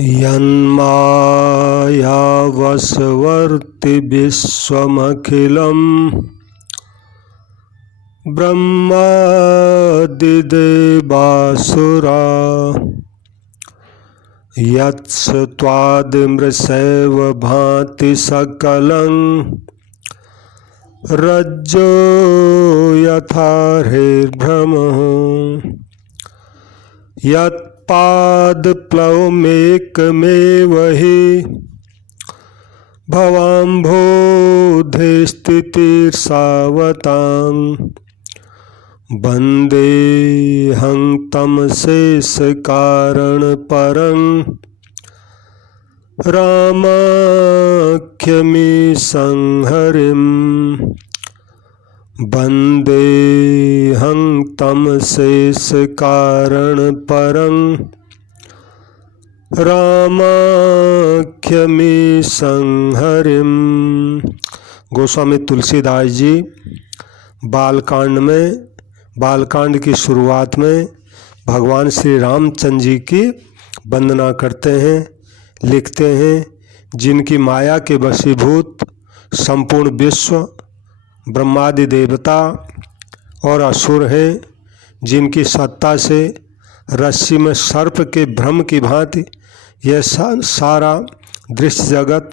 यन्मायावसवर्ति विश्वमखिलं ब्रह्मादिदेवासुरा यत्स त्वादिमृषैव भाति सकलं रज्जो यथा हरिर्भ्रमः यत्पादप्लवमेकमेव हि भवाम्भोधिस्थितिर्सावतां वन्देऽहं तं शेषकारणपरं रामाख्यमीशं हरिं वन्देऽहं तं शेषकारणपरं रामाख्यमीशं हरिं। गोस्वामी तुलसीदास जी बालकांड की शुरुआत में भगवान श्री रामचंद्र जी की वंदना करते हैं, लिखते हैं, जिनकी माया के वशीभूत संपूर्ण विश्व ब्रह्मादि देवता और असुर हैं, जिनकी सत्ता से रस्सी में सर्प के भ्रम की भांति यह सारा दृश्य जगत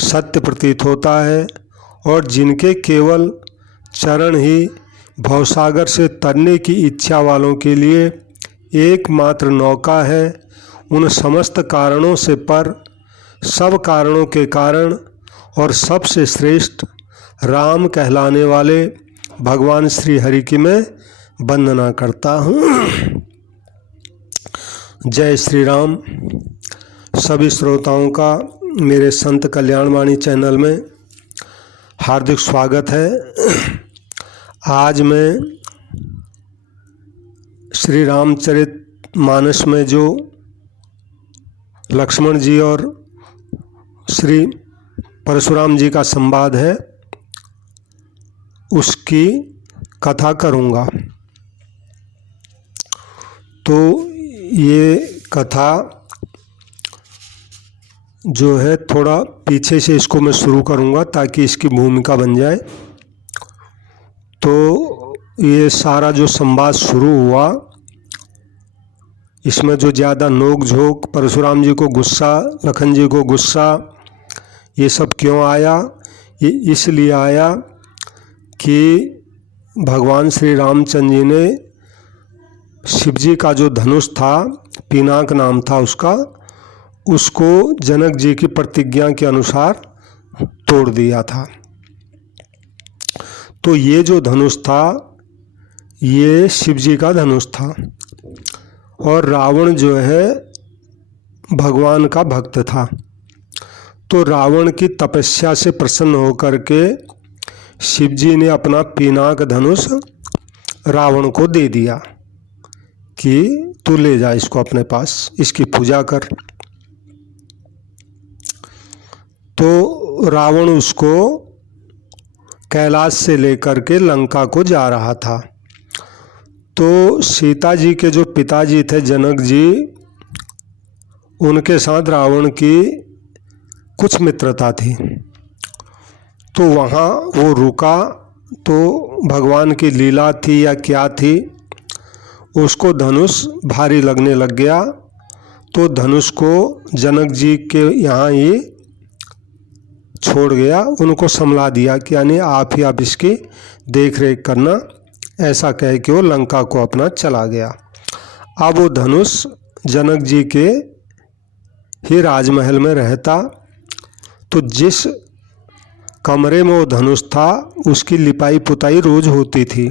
सत्य प्रतीत होता है, और जिनके केवल चरण ही भवसागर से तरने की इच्छा वालों के लिए एकमात्र नौका है। उन समस्त कारणों से पर, सब कारणों के कारण और सबसे श्रेष्ठ राम कहलाने वाले भगवान श्री हरि की मैं वंदना करता हूँ। जय श्री राम। सभी श्रोताओं का मेरे संत कल्याणवाणी चैनल में हार्दिक स्वागत है। आज मैं श्री रामचरितमानस में जो लक्ष्मण जी और श्री परशुराम जी का संवाद है उसकी कथा करूँगा। तो ये कथा जो है थोड़ा पीछे से इसको मैं शुरू करूँगा ताकि इसकी भूमिका बन जाए। तो ये सारा जो संवाद शुरू हुआ, इसमें जो ज़्यादा नोक झोंक, परशुराम जी को गुस्सा, लखन जी को गुस्सा, ये सब क्यों आया? ये इसलिए आया कि भगवान श्री रामचंद्र जी ने शिव जी का जो धनुष था, पिनाक नाम था उसका, उसको जनक जी की प्रतिज्ञा के अनुसार तोड़ दिया था। तो ये जो धनुष था ये शिव जी का धनुष था, और रावण जो है भगवान का भक्त था। तो रावण की तपस्या से प्रसन्न होकर के शिव जी ने अपना पिनाक धनुष रावण को दे दिया कि तू ले जा इसको अपने पास, इसकी पूजा कर। तो रावण उसको कैलाश से लेकर के लंका को जा रहा था। तो सीता जी के जो पिताजी थे जनक जी, उनके साथ रावण की कुछ मित्रता थी। तो वहाँ वो रुका, तो भगवान की लीला थी या क्या थी, उसको धनुष भारी लगने लग गया। तो धनुष को जनक जी के यहाँ ही छोड़ गया, उनको संभला दिया कि यानी आप इसकी देख रेख करना, ऐसा कह के वो लंका को अपना चला गया। अब वो धनुष जनक जी के ही राजमहल में रहता। तो जिस कमरे में वो धनुष था उसकी लिपाई पुताई रोज होती थी।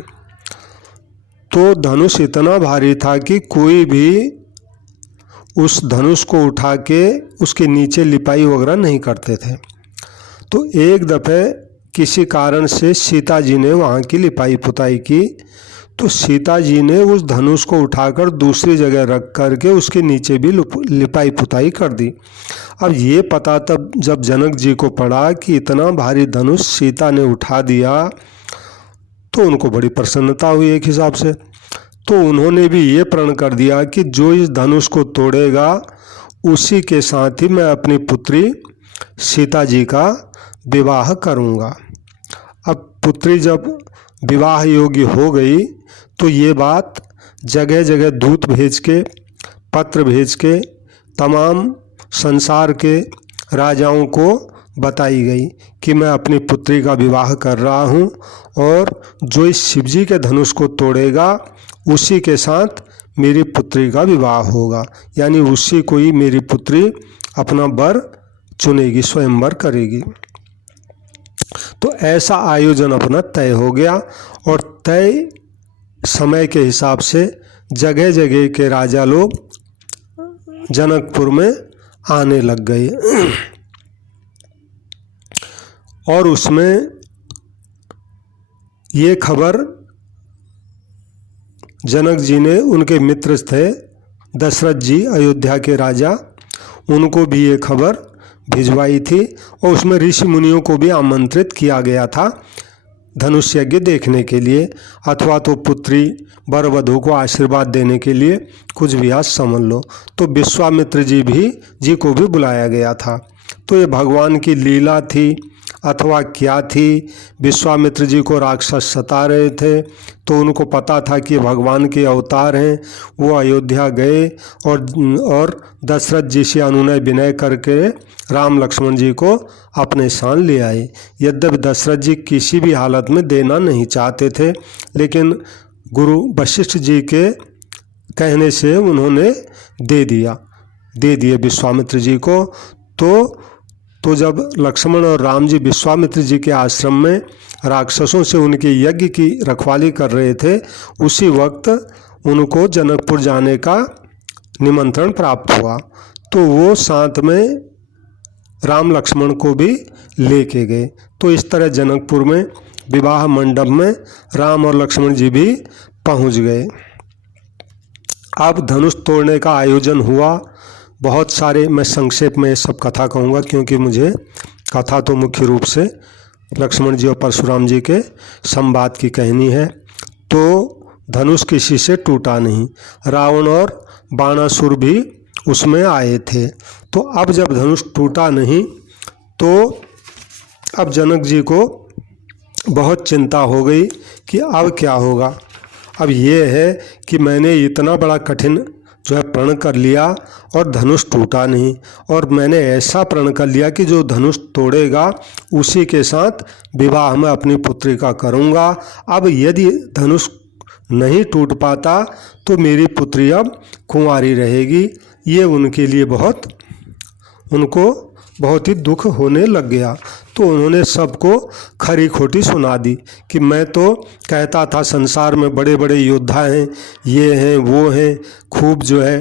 तो धनुष इतना भारी था कि कोई भी उस धनुष को उठा के उसके नीचे लिपाई वगैरह नहीं करते थे। तो एक दफ़े किसी कारण से सीता जी ने वहाँ की लिपाई पुताई की, तो सीता जी ने उस धनुष को उठाकर दूसरी जगह रख करके उसके नीचे भी लिपाई पुताई कर दी। अब ये पता तब जब जनक जी को पड़ा कि इतना भारी धनुष सीता ने उठा दिया, तो उनको बड़ी प्रसन्नता हुई एक हिसाब से। तो उन्होंने भी ये प्रण कर दिया कि जो इस धनुष को तोड़ेगा उसी के साथ ही मैं अपनी पुत्री सीता जी का विवाह करूँगा। अब पुत्री जब विवाह योग्य हो गई तो ये बात जगह जगह दूत भेज के, पत्र भेज के तमाम संसार के राजाओं को बताई गई कि मैं अपनी पुत्री का विवाह कर रहा हूँ और जो इस शिवजी के धनुष को तोड़ेगा उसी के साथ मेरी पुत्री का विवाह होगा, यानी उसी को ही मेरी पुत्री अपना वर चुनेगी, स्वयंवर करेगी। तो ऐसा आयोजन अपना तय हो गया और तय समय के हिसाब से जगह जगह के राजा लोग जनकपुर में आने लग गए और उसमें ये खबर जनक जी ने, उनके मित्र थे दशरथ जी अयोध्या के राजा, उनको भी ये खबर भिजवाई थी और उसमें ऋषि मुनियों को भी आमंत्रित किया गया था धनुष यज्ञ देखने के लिए, अथवा तो पुत्री वर वधू को आशीर्वाद देने के लिए, कुछ भी आज समझ लो। तो विश्वामित्र जी को भी बुलाया गया था। तो ये भगवान की लीला थी अथवा क्या थी, विश्वामित्र जी को राक्षस सता रहे थे तो उनको पता था कि भगवान के अवतार हैं। वो अयोध्या गए और दशरथ जी से अनुनय विनय करके राम लक्ष्मण जी को अपने साथ ले आए। यद्यपि दशरथ जी किसी भी हालत में देना नहीं चाहते थे, लेकिन गुरु वशिष्ठ जी के कहने से उन्होंने दे दिए विश्वामित्र जी को। तो जब लक्ष्मण और राम जी विश्वामित्र जी के आश्रम में राक्षसों से उनके यज्ञ की रखवाली कर रहे थे, उसी वक्त उनको जनकपुर जाने का निमंत्रण प्राप्त हुआ। तो वो साथ में राम लक्ष्मण को भी लेके गए। तो इस तरह जनकपुर में विवाह मंडप में राम और लक्ष्मण जी भी पहुंच गए। अब धनुष तोड़ने का आयोजन हुआ। बहुत सारे, मैं संक्षेप में सब कथा कहूँगा क्योंकि मुझे कथा तो मुख्य रूप से लक्ष्मण जी और परशुराम जी के संवाद की कहनी है। तो धनुष किसी से टूटा नहीं, रावण और बाणासुर भी उसमें आए थे। तो अब जब धनुष टूटा नहीं तो अब जनक जी को बहुत चिंता हो गई कि अब क्या होगा। अब ये है कि मैंने इतना बड़ा कठिन जो है प्रण कर लिया और धनुष टूटा नहीं, और मैंने ऐसा प्रण कर लिया कि जो धनुष तोड़ेगा उसी के साथ विवाह में अपनी पुत्री का करूँगा। अब यदि धनुष नहीं टूट पाता तो मेरी पुत्री अब कुंवारी रहेगी। ये उनके लिए उनको बहुत ही दुख होने लग गया। तो उन्होंने सबको खरी खोटी सुना दी कि मैं तो कहता था संसार में बड़े बड़े योद्धा हैं, ये हैं वो हैं, खूब जो है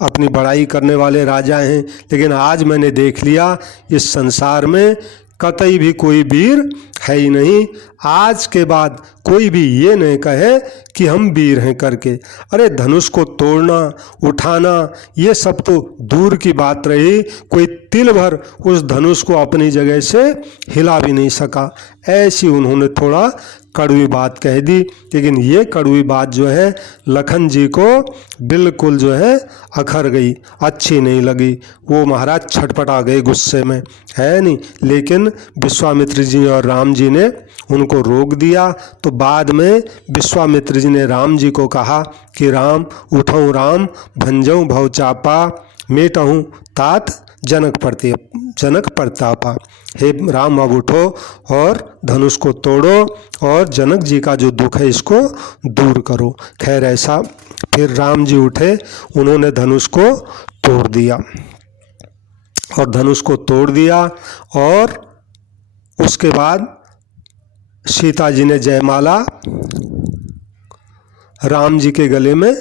अपनी बड़ाई करने वाले राजा हैं, लेकिन आज मैंने देख लिया इस संसार में कतई भी कोई वीर है ही नहीं। आज के बाद कोई भी ये नहीं कहे कि हम वीर हैं करके। अरे धनुष को तोड़ना उठाना ये सब तो दूर की बात रही, कोई तिल भर उस धनुष को अपनी जगह से हिला भी नहीं सका। ऐसी उन्होंने थोड़ा कड़वी बात कह दी, लेकिन ये कड़वी बात जो है लखन जी को बिल्कुल जो है अखर गई, अच्छी नहीं लगी। वो महाराज छटपटा गए गुस्से में, है नहीं। लेकिन विश्वामित्र जी और राम जी ने उनको रोक दिया। तो बाद में विश्वामित्र जी ने राम जी को कहा कि राम उठऊँ राम भंजऊँ भव चापा मेटहूँ तात जनक प्रतापा। हे राम अब उठो और धनुष को तोड़ो और जनक जी का जो दुख है इसको दूर करो। खैर ऐसा फिर राम जी उठे, उन्होंने धनुष को तोड़ दिया और उसके बाद सीता जी ने जयमाला राम जी के गले में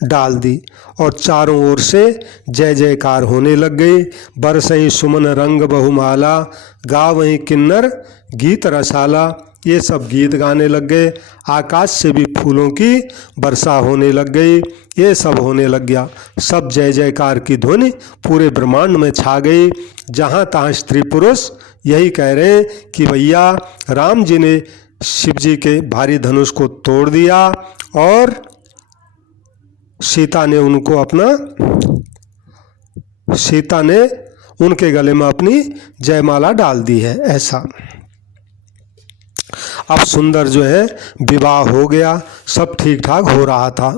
डाल दी और चारों ओर से जय जयकार होने लग गई। बरसई सुमन रंग बहुमाला गावहीं किन्नर गीत रसाला। ये सब गीत गाने लग गए। आकाश से भी फूलों की वर्षा होने लग गई। ये सब होने लग गया। सब जय जयकार की ध्वनि पूरे ब्रह्मांड में छा गई। जहाँ तहाँ स्त्री पुरुष यही कह रहे हैं कि भैया राम जी ने शिव जी के भारी धनुष को तोड़ दिया और सीता ने उनके गले में अपनी जयमाला डाल दी है। ऐसा अब सुंदर जो है विवाह हो गया, सब ठीक ठाक हो रहा था।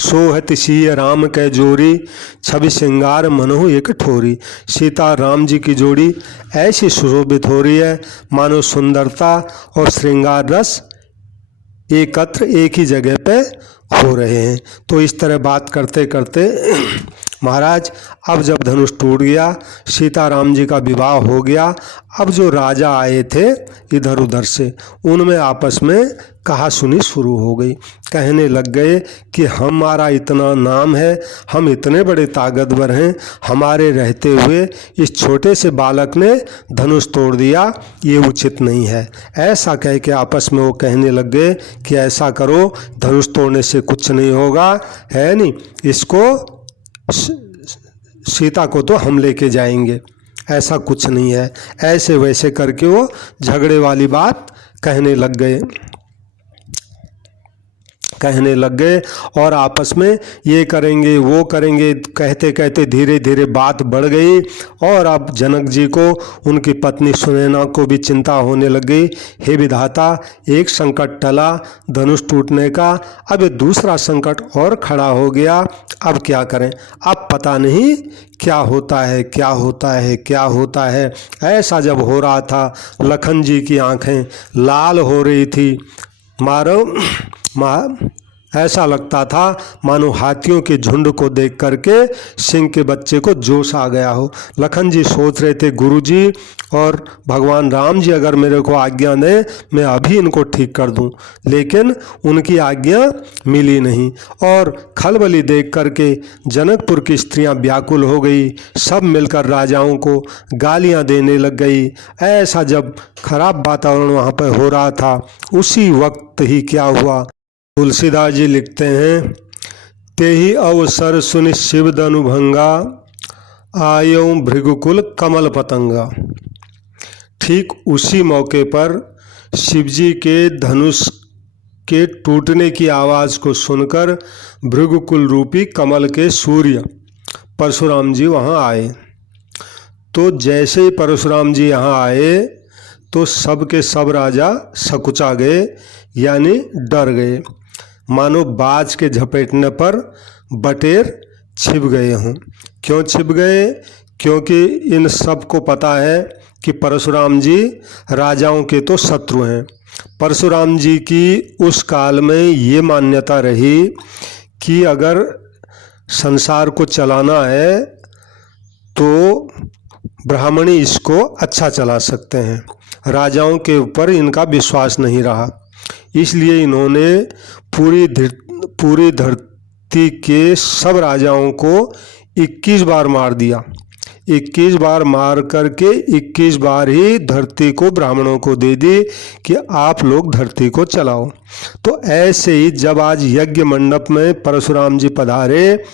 सोहत सिय राम कै जोड़ी, छवि श्रृंगार मनहु एक ठोरी। सीता राम जी की जोड़ी ऐसी सुशोभित हो रही है मानो सुंदरता और श्रृंगार रस एकत्र एक ही जगह पे हो रहे हैं। तो इस तरह बात करते करते महाराज अब जब धनुष टूट गया, सीताराम जी का विवाह हो गया, अब जो राजा आए थे इधर उधर से, उनमें आपस में कहा सुनी शुरू हो गई। कहने लग गए कि हमारा इतना नाम है, हम इतने बड़े ताकतवर हैं, हमारे रहते हुए इस छोटे से बालक ने धनुष तोड़ दिया, ये उचित नहीं है। ऐसा कह के आपस में वो कहने लग गए कि ऐसा करो, धनुष तोड़ने से कुछ नहीं होगा, है नहीं, इसको सीता को तो हम लेके जाएंगे, ऐसा कुछ नहीं है। ऐसे वैसे करके वो झगड़े वाली बात कहने लग गए और आपस में ये करेंगे वो करेंगे कहते कहते धीरे धीरे बात बढ़ गई। और अब जनक जी को उनकी पत्नी सुनैना को भी चिंता होने लग गई। हे विधाता, एक संकट टला धनुष टूटने का, अब ये दूसरा संकट और खड़ा हो गया, अब क्या करें, अब पता नहीं क्या होता है क्या होता है क्या होता है। ऐसा जब हो रहा था, लखन जी की आंखें लाल हो रही थी, ऐसा लगता था मानो हाथियों के झुंड को देख करके सिंह के बच्चे को जोश आ गया हो। लखन जी सोच रहे थे, गुरुजी और भगवान राम जी अगर मेरे को आज्ञा दें, मैं अभी इनको ठीक कर दूं, लेकिन उनकी आज्ञा मिली नहीं। और खलबली देख करके जनकपुर की स्त्रियां व्याकुल हो गई, सब मिलकर राजाओं को गालियां देने लग गई। ऐसा जब खराब वातावरण वहाँ पर हो रहा था, उसी वक्त ही क्या हुआ, तुलसीदास जी लिखते हैं, तेहि अवसर सुनि शिव धनुभंगा, आयौ भृगुकुल कमल पतंगा। ठीक उसी मौके पर शिवजी के धनुष के टूटने की आवाज़ को सुनकर भृगुकुल रूपी कमल के सूर्य परशुराम जी वहाँ आए। तो जैसे ही परशुराम जी यहाँ आए तो सब के सब राजा सकुचा गए, यानी डर गए, मानो बाज के झपेटने पर बटेर छिप गए हों। क्यों छिप गए? क्योंकि इन सब को पता है कि परशुराम जी राजाओं के तो शत्रु हैं। परशुराम जी की उस काल में ये मान्यता रही कि अगर संसार को चलाना है तो ब्राह्मणी इसको अच्छा चला सकते हैं, राजाओं के ऊपर इनका विश्वास नहीं रहा, इसलिए इन्होंने पूरी धरती के सब राजाओं को 21 बार मार दिया। 21 बार मार करके 21 बार ही धरती को ब्राह्मणों को दे दी कि आप लोग धरती को चलाओ। तो ऐसे ही जब आज यज्ञ मंडप में परशुराम जी पधारे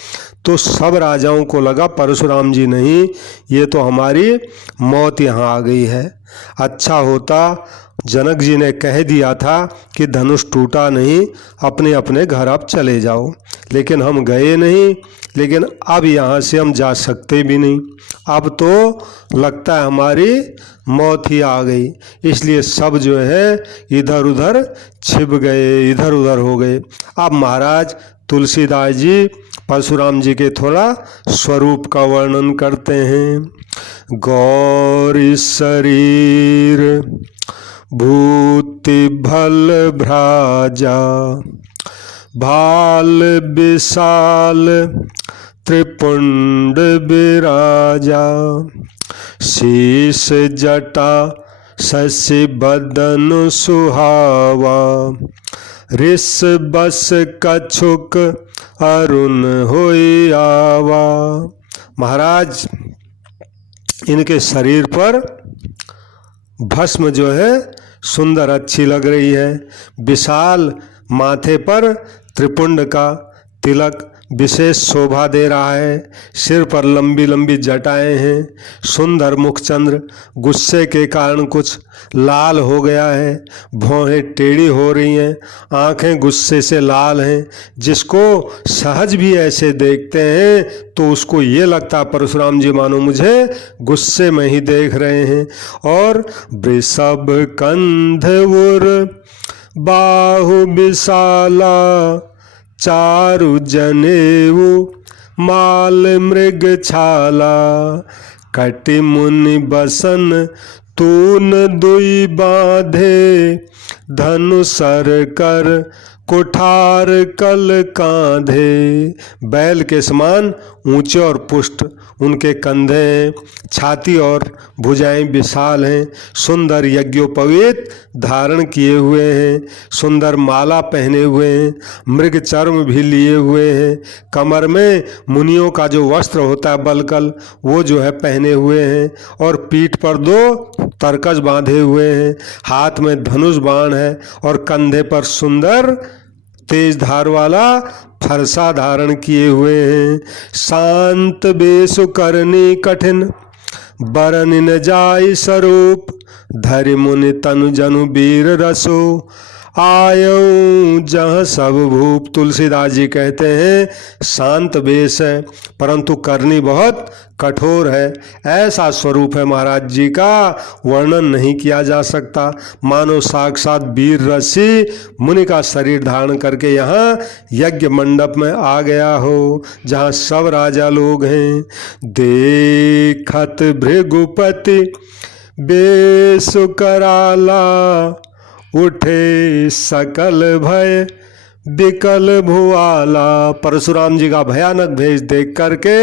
तो सब राजाओं को लगा परशुराम जी नहीं, ये तो हमारी मौत यहाँ आ गई है। अच्छा होता जनक जी ने कह दिया था कि धनुष टूटा नहीं, अपने अपने घर आप चले जाओ, लेकिन हम गए नहीं। लेकिन अब यहाँ से हम जा सकते भी नहीं, अब तो लगता है हमारी मौत ही आ गई। इसलिए सब जो है इधर उधर छिप गए, इधर उधर हो गए। अब महाराज तुलसीदास जी परशुराम जी के थोड़ा स्वरूप का वर्णन करते हैं। गौरी शरीर भूति भल भ्राजा, भाल विशाल त्रिपुंड विराजा, शीश जटा शशि बदन सुहावा, ऋष बस कछुक अरुण होई आवा। महाराज इनके शरीर पर भस्म जो है सुंदर अच्छी लग रही है, विशाल माथे पर त्रिपुंड का तिलक, विशेष शोभा दे रहा है। सिर पर लंबी लंबी जटाएं हैं, सुंदर मुखचंद्र गुस्से के कारण कुछ लाल हो गया है, भौहें टेढ़ी हो रही हैं, आंखें गुस्से से लाल हैं। जिसको सहज भी ऐसे देखते हैं तो उसको ये लगता परशुराम जी मानो मुझे गुस्से में ही देख रहे हैं। और वृषभ कंधवुर बाहु विशाला चारु जनेऊ माल मृग छाला कटि मुनि बसन तून दुई बांधे धनु सर कर कुठार कल कांधे। बैल के समान ऊंचे और पुष्ट उनके कंधे हैं, छाती और भुजाएं विशाल हैं, सुंदर यज्ञोपवीत धारण किए हुए हैं, सुंदर माला पहने हुए हैं, मृग चर्म भी लिए हुए हैं, कमर में मुनियों का जो वस्त्र होता है बलकल वो जो है पहने हुए हैं, और पीठ पर 2 तरकस बांधे हुए हैं, हाथ में धनुष बाण है और कंधे पर सुंदर तेज धार वाला फरसा धारण किए हुए हैं। शांत बेसु करनी कठिन बरन न जाय स्वरूप धरि मुनि तनु जनु वीर रसो आयऊ जहाँ सब भूप। तुलसीदास जी कहते हैं शांत वेश है परंतु करनी बहुत कठोर है। ऐसा स्वरूप है महाराज जी का, वर्णन नहीं किया जा सकता। मानो साक्षात वीर रसी मुनि का शरीर धारण करके यहाँ यज्ञ मंडप में आ गया हो, जहाँ सब राजा लोग हैं। देखत भृगुपति बेसु कराला उठे सकल भय बिकल भुआला। परशुराम जी का भयानक भेष देख करके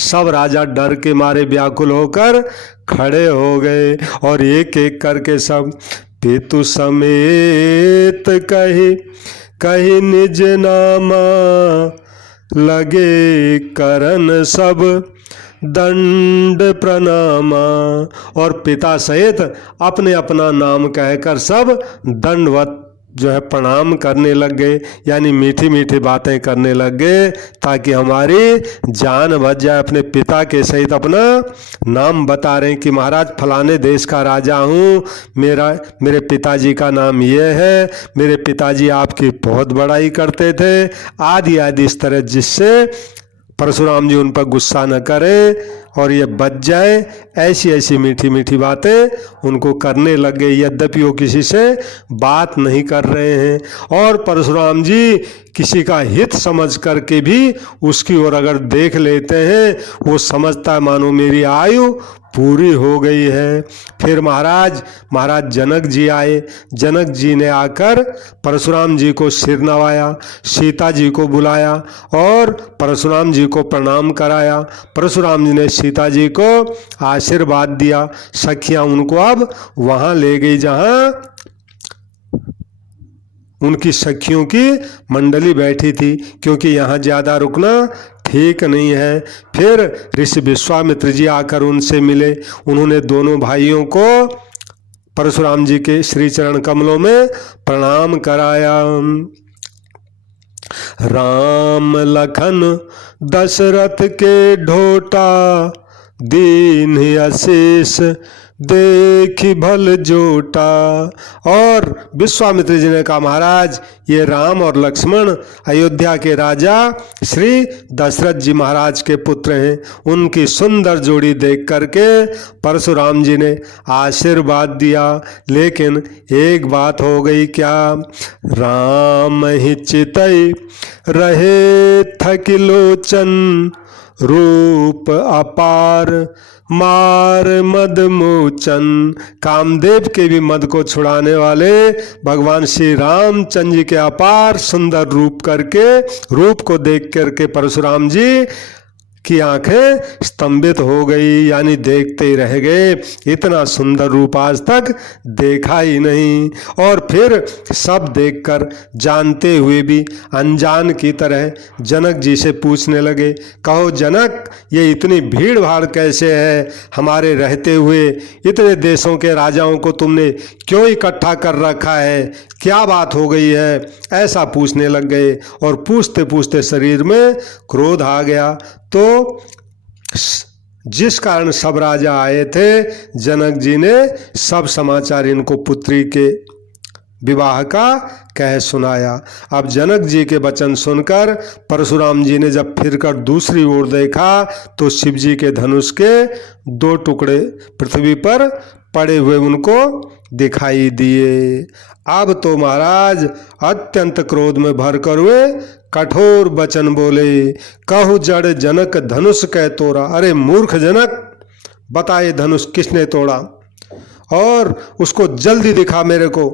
सब राजा डर के मारे व्याकुल होकर खड़े हो गए और एक एक करके सब पितु समेत कही कही निज नामा लगे करन सब दंड प्रणामा। और पिता सहित अपने अपना नाम कहकर सब दंडवत जो है प्रणाम करने लग गए, यानी मीठी मीठी बातें करने लग गए ताकि हमारी जान बच जाए। अपने पिता के सहित अपना नाम बता रहे हैं कि महाराज फलाने देश का राजा हूँ, मेरे पिताजी का नाम ये है, मेरे पिताजी आपकी बहुत बड़ाई करते थे, आदि आदि इस तरह, जिससे परशुराम जी उन पर गुस्सा न करें और ये बच जाए। ऐसी ऐसी मीठी मीठी बातें उनको करने लग गए, यद्यपि वो किसी से बात नहीं कर रहे हैं। और परशुराम जी किसी का हित समझ करके भी उसकी ओर अगर देख लेते हैं, वो समझता है मानो मेरी आयु पूरी हो गई है। फिर महाराज जनक जी आए। जनक जी ने आकर परशुराम जी को सिर नवाया, सीता जी को बुलाया और परशुराम जी को प्रणाम कराया। परशुराम जी ने सीता जी को आशीर्वाद दिया। सखियां उनको अब वहाँ ले गई जहाँ उनकी सखियों की मंडली बैठी थी, क्योंकि यहाँ ज़्यादा रुकना ठीक नहीं है। फिर ऋषि विश्वामित्र जी आकर उनसे मिले। उन्होंने दोनों भाइयों को परशुराम जी के श्री चरण कमलों में प्रणाम कराया। राम लखन दशरथ के ढोटा दीन आशीष देखी भल जोटा। और विश्वामित्र जी ने कहा महाराज ये राम और लक्ष्मण अयोध्या के राजा श्री दशरथ जी महाराज के पुत्र हैं। उनकी सुंदर जोड़ी देख करके परशुराम जी ने आशीर्वाद दिया। लेकिन एक बात हो गई, क्या? राम ही चितई रहे थकिलोचन रूप अपार मार मद मोचन। कामदेव के भी मद को छुड़ाने वाले भगवान श्री रामचंद्र जी के अपार सुंदर रूप को देख करके परशुराम जी की आंखें स्तंभित हो गई, यानी देखते ही रह गए। इतना सुंदर रूप आज तक देखा ही नहीं। और फिर सब देखकर जानते हुए भी अनजान की तरह जनक जी से पूछने लगे, कहो जनक, ये इतनी भीड़ भाड़ कैसे है? हमारे रहते हुए इतने देशों के राजाओं को तुमने क्यों इकट्ठा कर रखा है? क्या बात हो गई है? ऐसा पूछने लग गए। और पूछते पूछते शरीर में क्रोध आ गया। तो जिस कारण सब राजा आए थे, जनक जी ने सब समाचार इनको पुत्री के विवाह का कह सुनाया। अब जनक जी के वचन सुनकर परशुराम जी ने जब फिरकर दूसरी ओर देखा तो शिव जी के धनुष के 2 टुकड़े पृथ्वी पर पड़े हुए उनको दिखाई दिए। अब तो महाराज अत्यंत क्रोध में भरकर वे कठोर वचन बोले, कहु जड़ जनक धनुष कै तोड़ा। अरे मूर्ख जनक, बताए धनुष किसने तोड़ा? और उसको जल्दी दिखा मेरे को।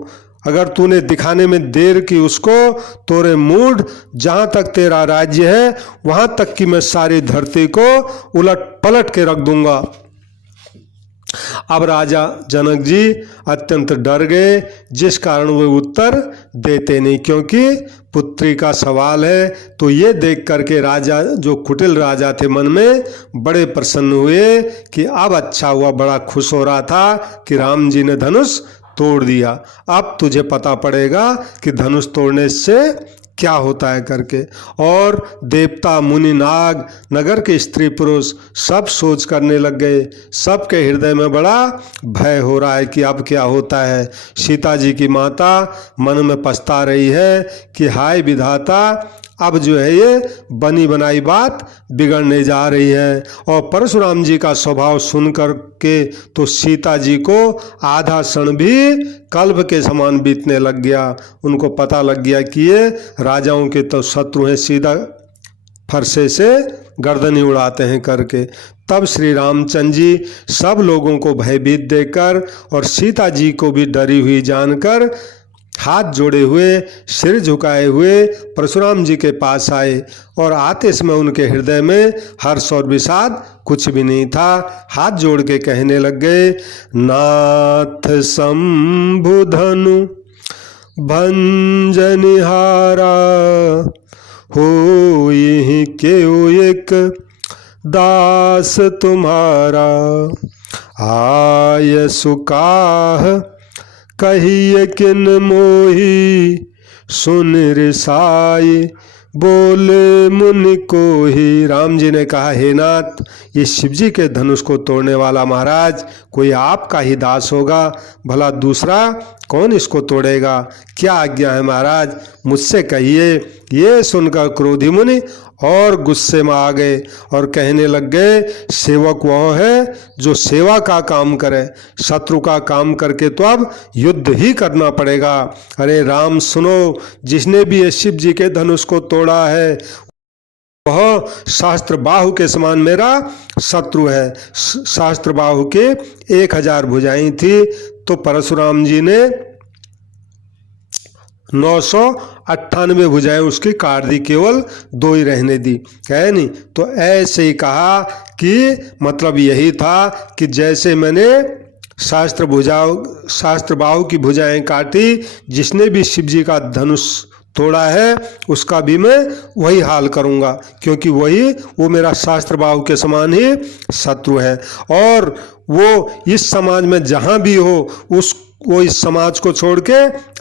अगर तूने दिखाने में देर की उसको, तोरे मूढ़, जहां तक तेरा राज्य है वहां तक की मैं सारी धरती को उलट पलट के रख दूंगा। अब राजा जनक जी अत्यंत डर गए, जिस कारण वे उत्तर देते नहीं, क्योंकि पुत्री का सवाल है। तो ये देख करके राजा, जो कुटिल राजा थे, मन में बड़े प्रसन्न हुए कि अब अच्छा हुआ। बड़ा खुश हो रहा था कि राम जी ने धनुष तोड़ दिया। अब तुझे पता पड़ेगा कि धनुष तोड़ने से क्या होता है करके। और देवता, मुनि, नाग, नगर के स्त्री पुरुष सब सोच करने लग गए। सबके हृदय में बड़ा भय हो रहा है कि अब क्या होता है। सीता जी की माता मन में पछता रही है कि हाय विधाता, अब जो है ये बनी बनाई बात बिगड़ने जा रही है। और परशुराम जी का स्वभाव सुनकर के तो सीता जी को आधा क्षण भी कल्प के समान बीतने लग गया। उनको पता लग गया कि ये राजाओं के तो शत्रु हैं, सीधा फरसे से गर्दनी उड़ाते हैं करके। तब श्री रामचंद्र जी सब लोगों को भयभीत देकर और सीता जी को भी डरी हुई जानकर हाथ जोड़े हुए, सिर झुकाए हुए परशुराम जी के पास आए। और आते समय उनके हृदय में हर्ष और विषाद कुछ भी नहीं था। हाथ जोड़ के कहने लग गए, नाथ शंभु धनु भंजनिहारा, हो यही क्यों एक दास तुम्हारा। आय सुकाह कहिए किन मोही, सुन रिसाई बोले मुनि को ही। राम जी ने कहा, हे नाथ, ये शिव जी के धनुष को तोड़ने वाला महाराज कोई आपका ही दास होगा, भला दूसरा कौन इसको तोड़ेगा? क्या आज्ञा है महाराज, मुझसे कहिए। ये सुनकर क्रोधी मुनि और गुस्से में आ गए और कहने लग गए, सेवक वह है जो सेवा का काम करे, शत्रु का काम करके तो अब युद्ध ही करना पड़ेगा। अरे राम सुनो, जिसने भी ये शिव जी के धनुष को तोड़ा है वह शास्त्र बाहु के समान मेरा शत्रु है। शास्त्र बाहु के 1000 भुजाएं थी, तो परशुराम जी ने 998 भुजाएं उसकी काट दी, केवल 2 ही रहने दी, है नहीं। तो ऐसे ही कहा कि मतलब यही था कि जैसे मैंने शास्त्र बाहु की भुजाएं काटी, जिसने भी शिव जी का धनुष तोड़ा है उसका भी मैं वही हाल करूंगा, क्योंकि वो मेरा शास्त्र बाहु के समान ही शत्रु है। और वो इस समाज में जहां भी हो वो इस समाज को छोड़ के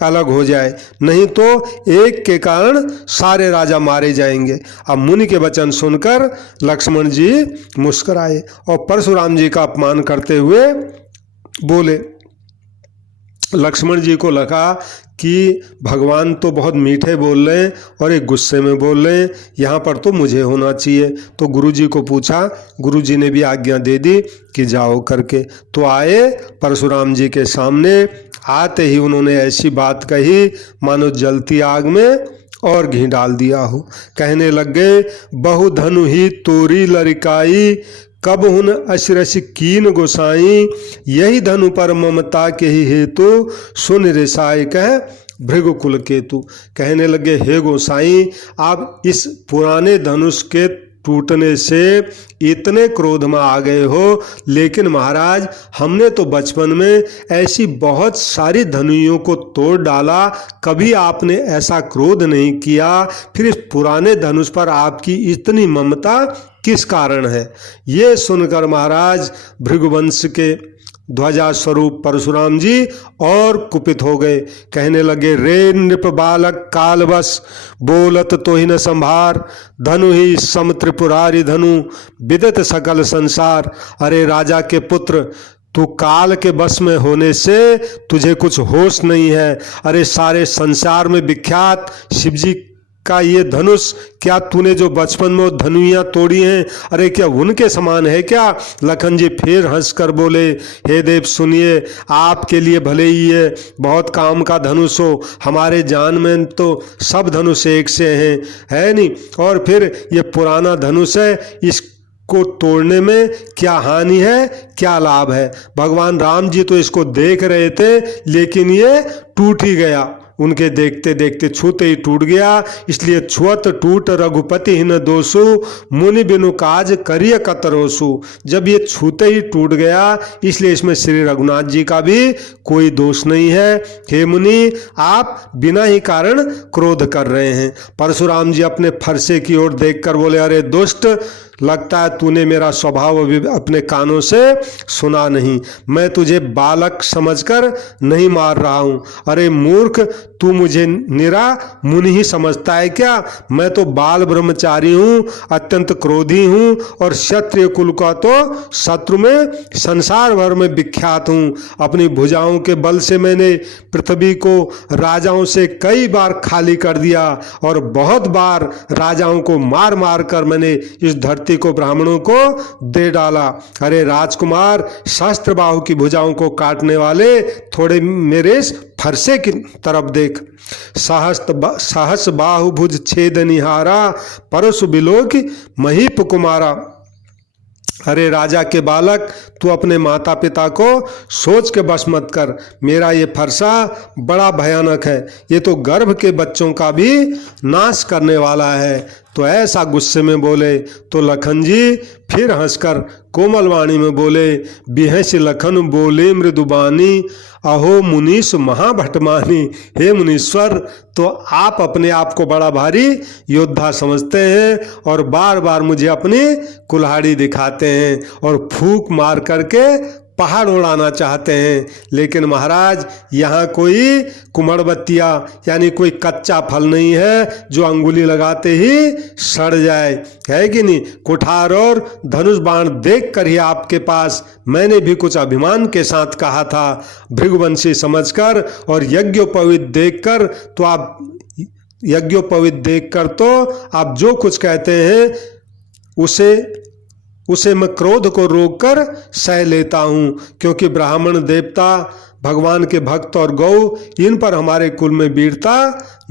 अलग हो जाए, नहीं तो एक के कारण सारे राजा मारे जाएंगे। अब मुनि के वचन सुनकर लक्ष्मण जी मुस्कुराए और परशुराम जी का अपमान करते हुए बोले। लक्ष्मण जी को लगा कि भगवान तो बहुत मीठे बोल रहे हैं और एक गुस्से में बोल रहे हैं, यहाँ पर तो मुझे होना चाहिए। तो गुरुजी को पूछा, गुरुजी ने भी आज्ञा दे दी कि जाओ करके। तो आए परशुराम जी के सामने। आते ही उन्होंने ऐसी बात कही मानो जलती आग में और घी डाल दिया हो। कहने लग गए, बहु धनु ही तोरी लरिकाई, कब हुन अशिरस कीन गोसाई, यही धनु पर ममता के ही हेतु, सुन रिसाई कह भृगुकुल केतु। कहने लगे, हे गोसाई, आप इस पुराने धनुष के टूटने से इतने क्रोध में आ गए हो, लेकिन महाराज हमने तो बचपन में ऐसी बहुत सारी धनुइयों को तोड़ डाला, कभी आपने ऐसा क्रोध नहीं किया, फिर इस पुराने धनुष पर आपकी इतनी ममता किस कारण है। ये सुनकर महाराज भृगुवंश के ध्वजा स्वरूप परशुराम जी और कुपित हो गए। कहने लगे, रे नृप बालक कालवश बोलत तो ही न संभार, धनु ही सम त्रिपुरारी धनु विदित सकल संसार। अरे राजा के पुत्र, तू काल के बस में होने से तुझे कुछ होश नहीं है। अरे सारे संसार में विख्यात शिवजी का ये धनुष, क्या तूने जो बचपन में धनुइयाँ तोड़ी हैं, अरे क्या उनके समान है क्या। लखन जी फिर हंसकर बोले, हे देव सुनिए, आपके लिए भले ही ये बहुत काम का धनुष हो, हमारे जान में तो सब धनुष एक से हैं, है नहीं। और फिर ये पुराना धनुष है, इसको तोड़ने में क्या हानि है, क्या लाभ है। भगवान राम जी तो इसको देख रहे थे, लेकिन ये टूट ही गया, उनके देखते देखते छूते ही टूट गया। इसलिए छुअत टूट रघुपति ही न दोषु, मुनि बिनु काज करिय कतरोसु। जब ये छूते ही टूट गया, इसलिए इसमें श्री रघुनाथ जी का भी कोई दोष नहीं है। हे मुनि, आप बिना ही कारण क्रोध कर रहे हैं। परशुराम जी अपने फरसे की ओर देखकर बोले, अरे दुष्ट, लगता है तूने मेरा स्वभाव अभी अपने कानों से सुना नहीं। मैं तुझे बालक समझकर नहीं मार रहा हूँ। अरे मूर्ख, तू मुझे निरा मुनि ही समझता है क्या। मैं तो बाल ब्रह्मचारी हूँ, अत्यंत क्रोधी हूँ और क्षत्रिय कुल का तो शत्रु में संसार भर में विख्यात हूँ। अपनी भुजाओं के बल से मैंने पृथ्वी को राजाओं से कई बार खाली कर दिया और बहुत बार राजाओं को मार मार कर मैंने इस धरती को, ब्राह्मणों को दे डाला। अरे राजकुमार, शास्त्र बाहु की भुजाओं को काटने वाले, थोड़े मेरे फरसे की तरफ देख। सहस बाहु भुज छेद निहारा, परशु बिलोक महीप कुमारा। अरे राजा के बालक, तू अपने माता पिता को सोच के बस मत कर। मेरा ये फरसा बड़ा भयानक है, ये तो गर्भ के बच्चों का भी नाश करने वाला है। तो ऐसा गुस्से में बोले तो लखन जी फिर हंसकर कोमल वाणी में बोले, बिहस लखन बोले मृदुबानी, अहो मुनीश महाभटमानी। हे मुनीश्वर, तो आप अपने आप को बड़ा भारी योद्धा समझते हैं और बार बार मुझे अपनी कुल्हाड़ी दिखाते हैं और फूंक मार करके पहाड़ उड़ाना चाहते हैं। लेकिन महाराज, यहाँ कोई कुमड़बत्तियाँ यानी कोई कच्चा फल नहीं है जो अंगुली लगाते ही सड़ जाए, है कि नहीं। कुठार और धनुष बाण देख कर ही आपके पास मैंने भी कुछ अभिमान के साथ कहा था, भृगुवंशी समझकर, और यज्ञोपवीत देखकर तो आप आप जो कुछ कहते हैं उसे मैं क्रोध को रोककर सह लेता हूँ, क्योंकि ब्राह्मण, देवता, भगवान के भक्त और गौ, इन पर हमारे कुल में वीरता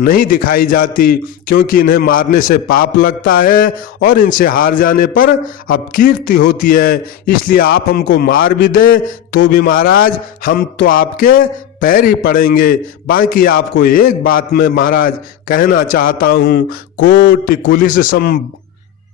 नहीं दिखाई जाती, क्योंकि इन्हें मारने से पाप लगता है और इनसे हार जाने पर अपकीर्ति होती है। इसलिए आप हमको मार भी दें तो भी महाराज हम तो आपके पैर ही पड़ेंगे। बाकी आपको एक बात मैं महाराज कहना चाहता हूँ, कोटि कुलिस सम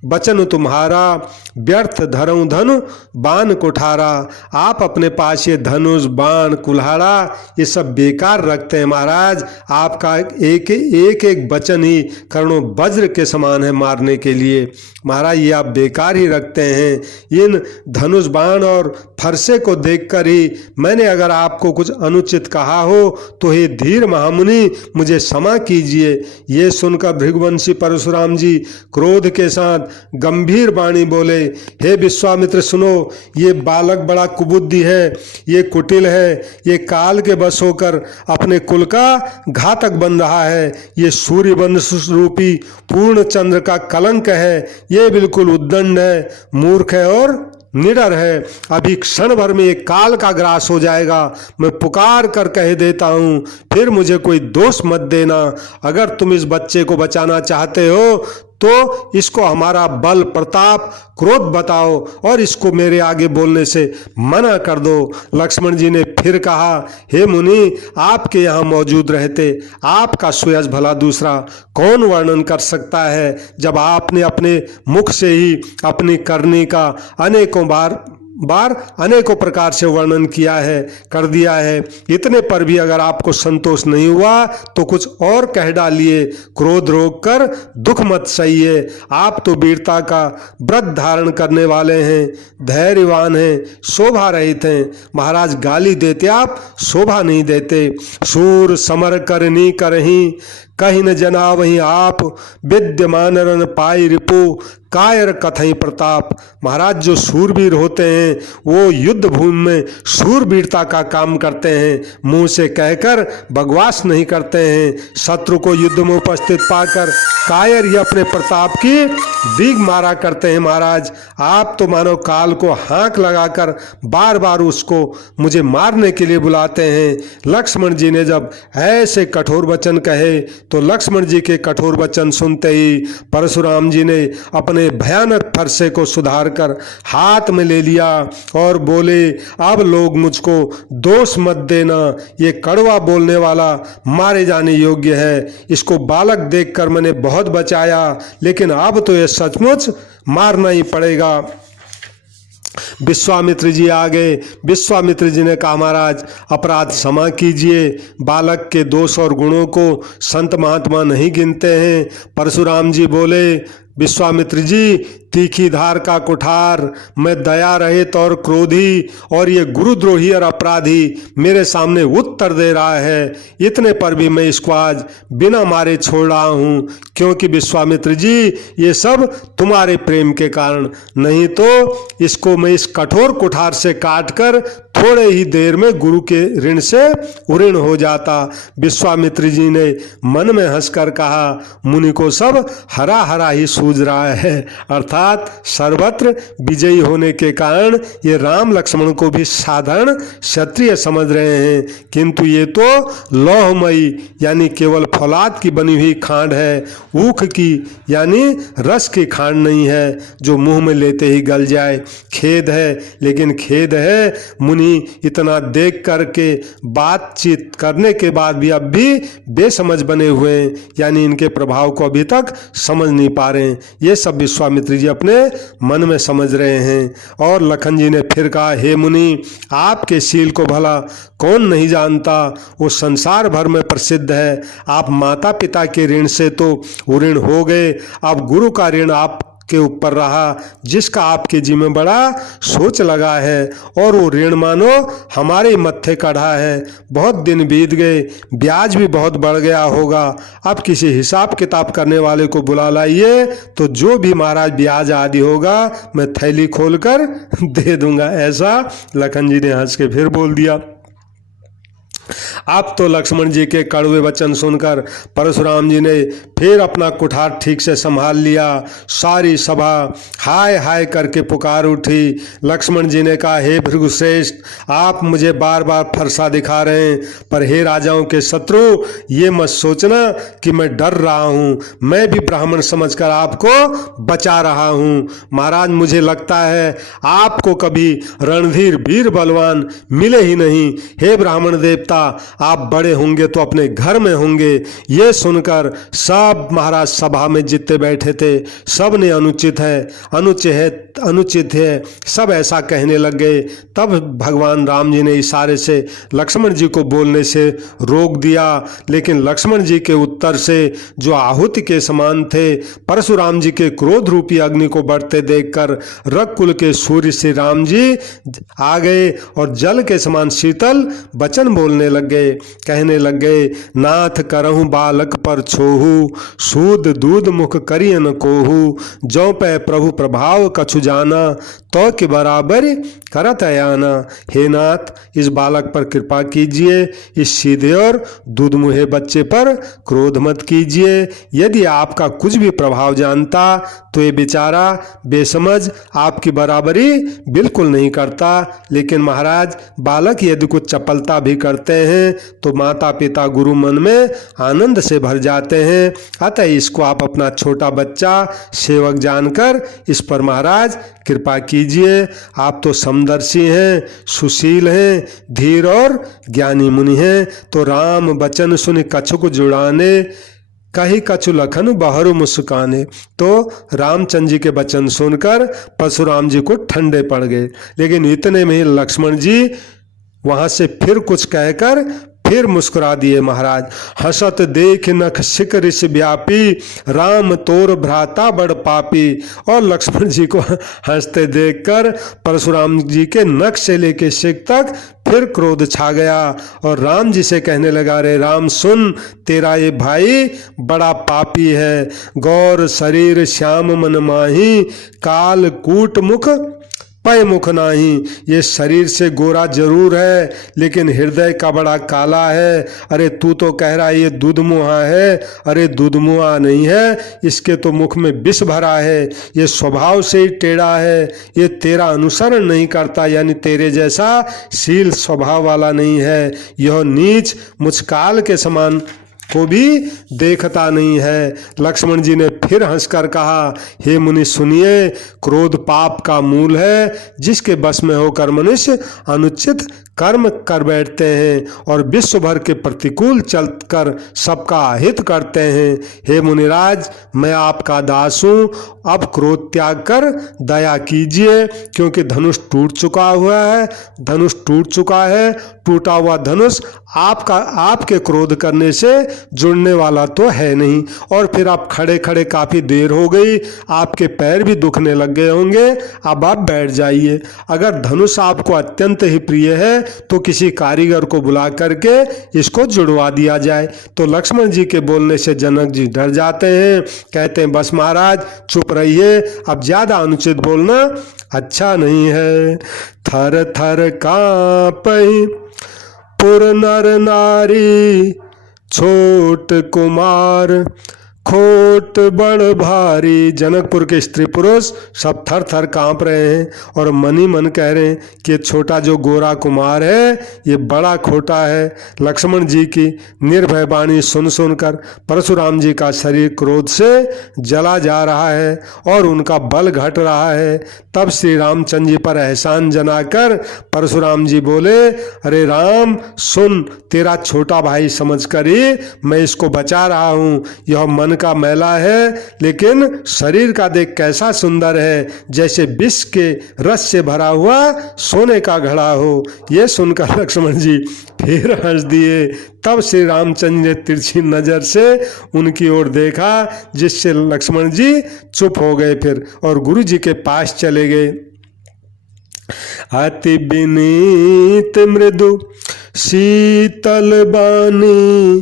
बचन तुम्हारा, व्यर्थ धरऊं धनु बाण कुठारा। आप अपने पास ये धनुष, बाण, कुल्हाड़ा ये सब बेकार रखते हैं महाराज। आपका एक एक वचन ही करोड़ों वज्र के समान है मारने के लिए। महाराज, ये आप बेकार ही रखते हैं। इन धनुष, बाण और फरसे को देखकर ही मैंने अगर आपको कुछ अनुचित कहा हो तो हे धीर महामुनि, मुझे क्षमा कीजिए। ये सुनकर भृगुवंशी परशुराम जी क्रोध के साथ गंभीर वाणी बोले, हे विश्वामित्र सुनो, ये बालक बड़ा कुबुद्धि है, ये कुटिल है, ये काल के बस होकर अपने कुल का घातक बन रहा है। ये सूर्य वंश रूपी पूर्ण चंद्र का कलंक है। ये बिल्कुल उद्दंड है, मूर्ख है और निडर है। अभी क्षण भर में एक काल का ग्रास हो जाएगा। मैं पुकार कर कह देता हूँ, फिर मुझे कोई दोष मत देना। अगर तुम इस बच्चे को बचाना चाहते हो तो इसको हमारा बल प्रताप क्रोध बताओ और इसको मेरे आगे बोलने से मना कर दो। लक्ष्मण जी ने फिर कहा, हे मुनि, आपके यहाँ मौजूद रहते आपका सुयश भला दूसरा कौन वर्णन कर सकता है, जब आपने अपने मुख से ही अपनी करनी का अनेकों बार अनेकों प्रकार से वर्णन किया है, कर दिया है। इतने पर भी अगर आपको संतोष नहीं हुआ तो कुछ और कह डालिए। क्रोध रोक कर दुख मत सहिए। आप तो वीरता का व्रत धारण करने वाले हैं, धैर्यवान हैं, शोभा रहित हैं। महाराज गाली देते आप, शोभा नहीं देते। शूर समर करनी करही कहीं न जना वहीं आप, विद्यमान रन पाई रिपु कायर कथई प्रताप। महाराज जो शूरवीर होते हैं वो युद्ध भूमि में शूरवीरता का काम करते हैं, मुंह से कहकर बकवास नहीं करते हैं। शत्रु को युद्ध में उपस्थित पाकर कायर ही अपने प्रताप की दीग मारा करते हैं। महाराज आप तो मानो काल को हाँक लगाकर बार बार उसको मुझे मारने के लिए बुलाते हैं। लक्ष्मण जी ने जब ऐसे कठोर वचन कहे तो लक्ष्मण जी के कठोर वचन सुनते ही परशुराम जी ने अपने भयानक फरसे को सुधार कर हाथ में ले लिया और बोले, अब लोग मुझको दोष मत देना, ये कड़वा बोलने वाला मारे जाने योग्य है। इसको बालक देखकर मैंने बहुत बचाया, लेकिन अब तो ये सचमुच मारना ही पड़ेगा। विश्वामित्र जी आ गए। विश्वामित्र जी ने कहा, महाराज अपराध क्षमा कीजिए। बालक के दोष और गुणों को संत महात्मा नहीं गिनते हैं। परशुराम जी बोले, विश्वामित्र जी, तीखी धार का कुठार, मैं दया रहित और क्रोधी और ये गुरुद्रोही और अपराधी मेरे सामने उत्तर दे रहा है। इतने पर भी मैं इसको आज बिना मारे छोड़ रहा हूँ, क्योंकि विश्वामित्र जी ये सब तुम्हारे प्रेम के कारण, नहीं तो इसको मैं इस कठोर कुठार से काटकर थोड़े ही देर में गुरु के ऋण से उऋण हो जाता। विश्वामित्र जी ने मन में हंसकर कहा, मुनि को सब हरा हरा ही सूझ रहा है, अर्थात सर्वत्र विजयी होने के कारण ये राम लक्ष्मण को भी साधारण क्षत्रिय समझ रहे हैं, किंतु ये तो लौहमयी यानी केवल फौलाद की बनी हुई खांड है, ऊख की यानी रस की खांड नहीं है जो मुंह में लेते ही गल जाए। खेद है, लेकिन खेद है मुनि इतना देख करके बातचीत करने के बाद भी अब भी बेसमझ बने हुए हैं, यानी इनके प्रभाव को अभी तक समझ नहीं पा रहे हैं। ये सब विश्वामित्र जी अपने मन में समझ रहे हैं। और लखन जी ने फिर कहा, हे मुनि, आपके शील को भला कौन नहीं जानता, वो संसार भर में प्रसिद्ध है। आप माता पिता के ऋण से तो उऋण हो गए, अब गुरु का ऋण आप के ऊपर रहा, जिसका आपके जी में बड़ा सोच लगा है, और वो ऋण मानो हमारे मत्थे कढ़ा है। बहुत दिन बीत गए, ब्याज भी बहुत बढ़ गया होगा। अब किसी हिसाब किताब करने वाले को बुला लाइए, तो जो भी महाराज ब्याज आदि होगा मैं थैली खोलकर दे दूंगा। ऐसा लखन जी ने हंस के फिर बोल दिया। अब तो लक्ष्मण जी के कड़वे वचन सुनकर परशुराम जी ने फिर अपना कुठार ठीक से संभाल लिया। सारी सभा हाय हाय करके पुकार उठी। लक्ष्मण जी ने कहा, हे भृगुश्रेष्ठ, आप मुझे बार बार फरसा दिखा रहे हैं, पर हे राजाओं के शत्रु, ये मत सोचना कि मैं डर रहा हूँ। मैं भी ब्राह्मण समझकर आपको बचा रहा हूँ। महाराज, मुझे लगता है आपको कभी रणधीर वीर बलवान मिले ही नहीं। हे ब्राह्मण देवता, आप बड़े होंगे तो अपने घर में होंगे। ये सुनकर सब महाराज सभा में जितने बैठे थे सब ने अनुचित है सब ऐसा कहने लग गए। तब भगवान राम जी ने इशारे से लक्ष्मण जी को बोलने से रोक दिया, लेकिन लक्ष्मण जी के उत्तर से जो आहुति के समान थे, परशुराम जी के क्रोध रूपी अग्नि को बढ़ते देखकर रघुकुल के सूर्य श्री राम जी आ गए और जल के समान शीतल वचन बोलने लग गए। कहने लग गए, नाथ करहु बालक पर छोहू, सूद दूध मुख करियन कोहू, जौ पै प्रभु प्रभाव कछु जाना, तो के बराबर करत अयाना। हे नाथ, इस बालक पर कृपा कीजिए, इस सीधे और दूधमुहे बच्चे पर क्रोध मत कीजिए। यदि आपका कुछ भी प्रभाव जानता तो ये बेचारा बेसमझ आपकी बराबरी बिल्कुल नहीं करता। लेकिन महाराज, बालक यदि कुछ चपलता भी करते हैं तो माता पिता गुरु मन में आनंद से भर जाते हैं। अतः इसको आप अपना छोटा बच्चा सेवक जानकर इस पर महाराज कृपा कीजिए। आप तो समदर्शी हैं, सुशील हैं, धीर और ज्ञानी मुनि हैं। तो राम वचन सुन कछु जुड़ाने, कही कछु लखन बहरू मुस्काने। तो रामचंद्र जी के वचन सुनकर परशुराम जी को ठंडे पड़ गए। लेकिन इतने में ही लक्ष्मण जी वहां से फिर कुछ कहकर फिर मुस्कुरा दिए। महाराज, हंसत देख नख सिक ऋषि व्यापी, राम तोर भ्राता बड़ पापी। और लक्ष्मण जी को हंसते देखकर परशुराम जी के नख से लेके सिक तक फिर क्रोध छा गया और राम जी से कहने लगा, रे राम सुन, तेरा ये भाई बड़ा पापी है। गौर शरीर श्याम मन माही, काल कूट मुख पय मुख नाही। ये शरीर से गोरा जरूर है लेकिन हृदय का बड़ा काला है। अरे तू तो कह रहा है ये दूधमुहा है, अरे दूधमुहा नहीं है, इसके तो मुख में विष भरा है। ये स्वभाव से ही टेढ़ा है, ये तेरा अनुसरण नहीं करता, यानी तेरे जैसा शील स्वभाव वाला नहीं है। यह नीच मुझकाल के समान को भी देखता नहीं है। लक्ष्मण जी ने फिर हंसकर कहा, हे मुनि सुनिए, क्रोध पाप का मूल है। जिसके बस में होकर मनुष्य अनुचित कर्म कर बैठते हैं और विश्व भर के प्रतिकूल चलकर सबका हित करते हैं। हे मुनिराज, मैं आपका दास हूँ, अब क्रोध त्याग कर दया कीजिए, क्योंकि धनुष टूट चुका हुआ है। धनुष टूट चुका है, टूटा हुआ धनुष आपके क्रोध करने से जुड़ने वाला तो है नहीं। और फिर आप खड़े खड़े काफी देर हो गई, आपके पैर भी दुखने लग गए होंगे, अब आप बैठ जाइए। अगर धनुष आपको अत्यंत ही प्रिय है तो किसी कारीगर को बुला करके इसको जुड़वा दिया जाए। तो लक्ष्मण जी के बोलने से जनक जी डर जाते हैं, कहते हैं बस महाराज चुप रहिए, अब ज्यादा अनुचित बोलना अच्छा नहीं है। थर थर कांपहि पुर नर नारी, छोट कुमार खोट बड़ भारी। जनकपुर के स्त्री पुरुष सब थर थर कांप रहे हैं और मन ही मन कह रहे हैं कि छोटा जो गोरा कुमार है ये बड़ा खोटा है। लक्ष्मण जी की निर्भय वाणी सुन सुनकर परशुराम जी का शरीर क्रोध से जला जा रहा है और उनका बल घट रहा है। तब श्री रामचंद्र जी पर एहसान जनाकर परशुराम जी बोले, अरे राम सुन, तेरा छोटा भाई समझकर ही मैं इसको बचा रहा हूँ। यह मन का मैला है लेकिन शरीर का देख कैसा सुंदर है, जैसे विष के रस से भरा हुआ सोने का घड़ा हो। यह सुनकर लक्ष्मण जी फिर हंस दिए। तब श्री रामचंद्र ने तिरछी नजर से उनकी ओर देखा, जिससे लक्ष्मण जी चुप हो गए फिर और गुरु जी के पास चले गए। अति विनीत मृदु शीतल बानी,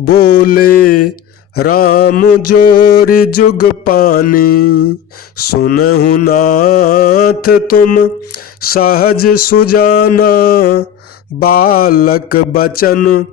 बोले राम जोरि जुग पानी। सुनहु नाथ तुम सहज सुजाना, बालक बचन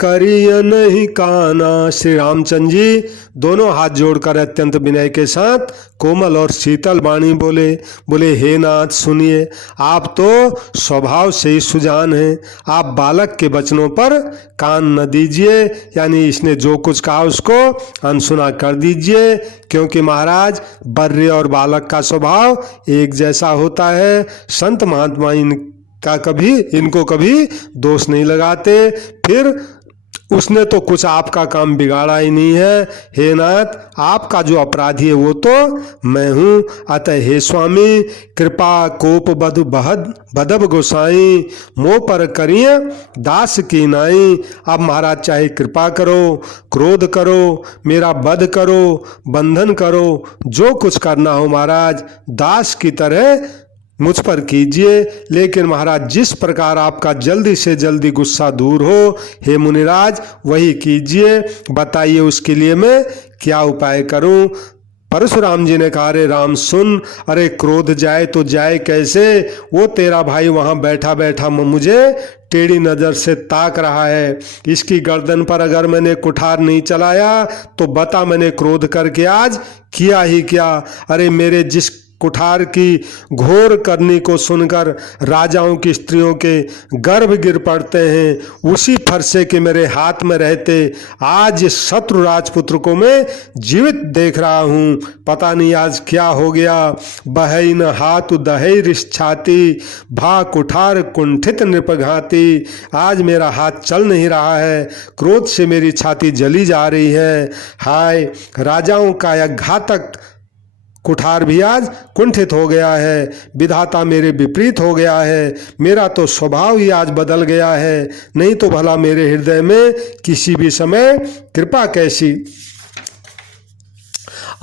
करिय नहीं काना। श्री रामचंद्र जी दोनों हाथ जोड़कर अत्यंत विनय के साथ कोमल और शीतल वाणी बोले हे नाथ सुनिए, आप तो स्वभाव से ही सुजान हैं, आप बालक के वचनों पर कान न दीजिए, यानी इसने जो कुछ कहा उसको अनसुना कर दीजिए। क्योंकि महाराज बर्रे और बालक का स्वभाव एक जैसा होता है। संत महात्मा इनको कभी दोष नहीं लगाते। फिर उसने तो कुछ आपका काम बिगाड़ा ही नहीं है। हे नाथ, आपका जो अपराधी है वो तो मैं हूँ। अतः हे स्वामी, कृपा कोप बधु बदब गोसाई, मोह पर करिए दास की नाई। अब महाराज चाहे कृपा करो, क्रोध करो, मेरा वध करो, बंधन करो, जो कुछ करना हो महाराज दास की तरह मुझ पर कीजिए। लेकिन महाराज जिस प्रकार आपका जल्दी से जल्दी गुस्सा दूर हो, हे मुनिराज वही कीजिए। बताइए उसके लिए मैं क्या उपाय करूं। परशुराम जी ने कहा, अरे राम सुन, अरे क्रोध जाए तो जाए कैसे? वो तेरा भाई वहाँ बैठा बैठा मुझे टेढ़ी नज़र से ताक रहा है। इसकी गर्दन पर अगर मैंने कुठार नहीं चलाया तो बता मैंने क्रोध करके आज किया ही क्या? अरे मेरे जिस कुठार की घोर करनी को सुनकर राजाओं की स्त्रियों के गर्भ गिर पड़ते हैं, उसी फरसे के मेरे हाथ में रहते आज शत्रु राजपुत्र को मैं जीवित देख रहा हूँ। पता नहीं आज क्या हो गया। बहई न हाथ दहई रिस छाती, भा कुठार कुंठित नृपघाती। आज मेरा हाथ चल नहीं रहा है, क्रोध से मेरी छाती जली जा रही है। हाय, राजाओं का यह घातक कुठार भी आज कुंठित हो गया है। विधाता मेरे विपरीत हो गया है। मेरा तो स्वभाव ही आज बदल गया है, नहीं तो भला मेरे हृदय में किसी भी समय कृपा कैसी।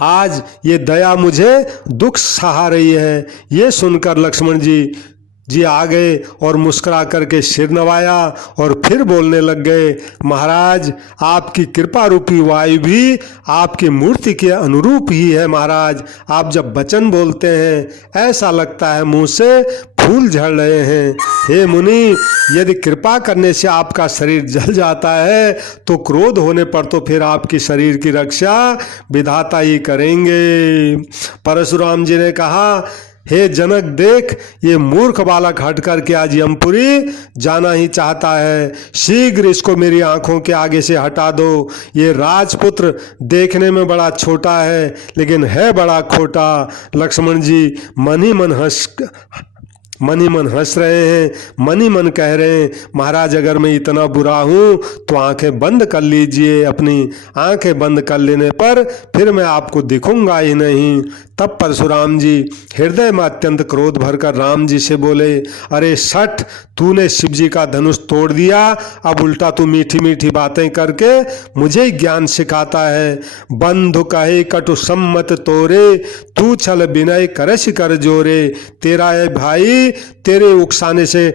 आज ये दया मुझे दुख सहा रही है। ये सुनकर लक्ष्मण जी आ गए और मुस्कुरा करके सिर नवाया और फिर बोलने लग गए, महाराज आपकी कृपा रूपी वायु भी आपकी मूर्ति के अनुरूप ही है। महाराज आप जब वचन बोलते हैं ऐसा लगता है मुंह से फूल झड़ रहे हैं। हे मुनि, यदि कृपा करने से आपका शरीर जल जाता है तो क्रोध होने पर तो फिर आपकी शरीर की रक्षा विधाता ही करेंगे। परशुराम जी ने कहा, हे जनक देख, ये मूर्ख बालक हट करके आज यमपुरी जाना ही चाहता है। शीघ्र इसको मेरी आंखों के आगे से हटा दो। ये राजपुत्र देखने में बड़ा छोटा है लेकिन है बड़ा खोटा। लक्ष्मण जी मन ही मन हंस रहे हैं, मन ही मन कह रहे हैं, महाराज अगर मैं इतना बुरा हूँ तो आंखें बंद कर लीजिए। अपनी आंखें बंद कर लेने पर फिर मैं आपको दिखूंगा ही नहीं। तब परशुराम जी हृदय में अत्यंत क्रोध भरकर राम जी से बोले, अरे सठ, तूने शिव जी का धनुष तोड़ दिया, अब उल्टा तू मीठी मीठी बातें करके मुझे ही ज्ञान सिखाता है। बंधु कहे कटु सम्मत तोरे, तू छल विनय करश कर जोरे। तेरा है भाई तेरे उकसाने से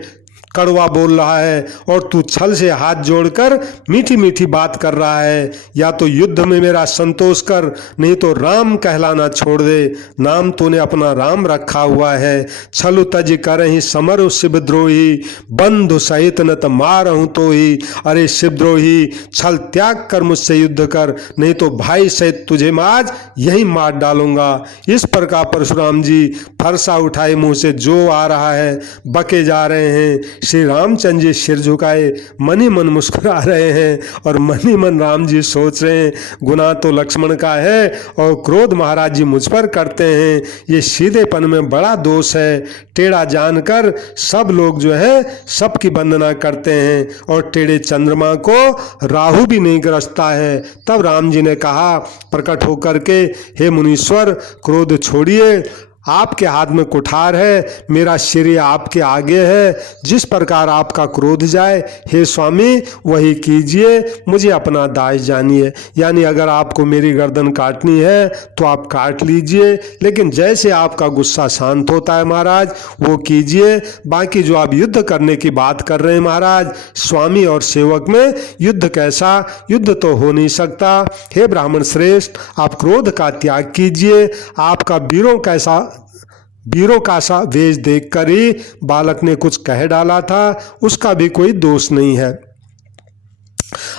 कड़वा बोल रहा है और तू छल से हाथ जोड़कर मीठी मीठी बात कर रहा है। या तो युद्ध में मेरा संतोष कर, नहीं तो राम कहलाना छोड़ दे। नाम तूने अपना राम रखा हुआ है। छलु तज करहि समरु शिवद्रोही, बंधु सहित न त मारहूं तो ही। अरे शिवद्रोही, छल त्याग कर मुझसे युद्ध कर, नहीं तो भाई सहित तुझे मैं आज यही मार डालूंगा। इस प्रकार परशुराम जी फरसा उठाए मुंह से जो आ रहा है बके जा रहे हैं। श्री रामचंद्र जी सिर झुकाए मन ही मन मुस्कुरा रहे हैं और मन ही मन राम जी सोच रहे हैं, गुनाह तो लक्ष्मण का है और क्रोध महाराज जी मुझ पर करते हैं। ये सीधेपन में बड़ा दोष है। टेढ़ा जानकर सब लोग जो है सबकी वंदना करते हैं और टेढ़े चंद्रमा को राहु भी नहीं ग्रसता है। तब राम जी ने कहा प्रकट होकर के, हे मुनीश्वर क्रोध छोड़िए, आपके हाथ में कुठार है, मेरा सिर आपके आगे है। जिस प्रकार आपका क्रोध जाए हे स्वामी वही कीजिए, मुझे अपना दास जानिए। यानी अगर आपको मेरी गर्दन काटनी है तो आप काट लीजिए, लेकिन जैसे आपका गुस्सा शांत होता है महाराज वो कीजिए। बाकी जो आप युद्ध करने की बात कर रहे हैं महाराज, स्वामी और सेवक में युद्ध कैसा? युद्ध तो हो नहीं सकता। हे ब्राह्मण श्रेष्ठ, आप क्रोध का त्याग कीजिए। आपका वीरों का सा वेश देखकर ही बालक ने कुछ कह डाला था, उसका भी कोई दोष नहीं है।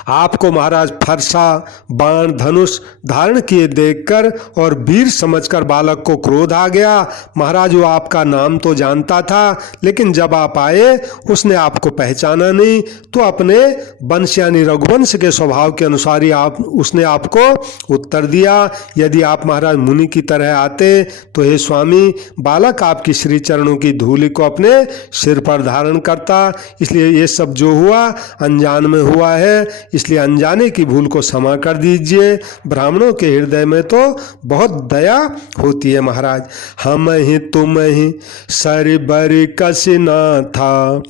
आपको महाराज फरसा बाण धनुष धारण किए देखकर और वीर समझकर बालक को क्रोध आ गया। महाराज वो आपका नाम तो जानता था, लेकिन जब आप आए उसने आपको पहचाना नहीं, तो अपने वंश यानी रघुवंश के स्वभाव के अनुसार ही उसने आपको उत्तर दिया। यदि आप महाराज मुनि की तरह आते तो हे स्वामी, बालक आपकी श्री चरणों की धूलि को अपने सिर पर धारण करता। इसलिए ये सब जो हुआ अनजान में हुआ है, इसलिए अनजाने की भूल को क्षमा कर दीजिए। ब्राह्मणों के हृदय में तो बहुत दया होती है महाराज। हम ही तुम ही सर बर कसना था,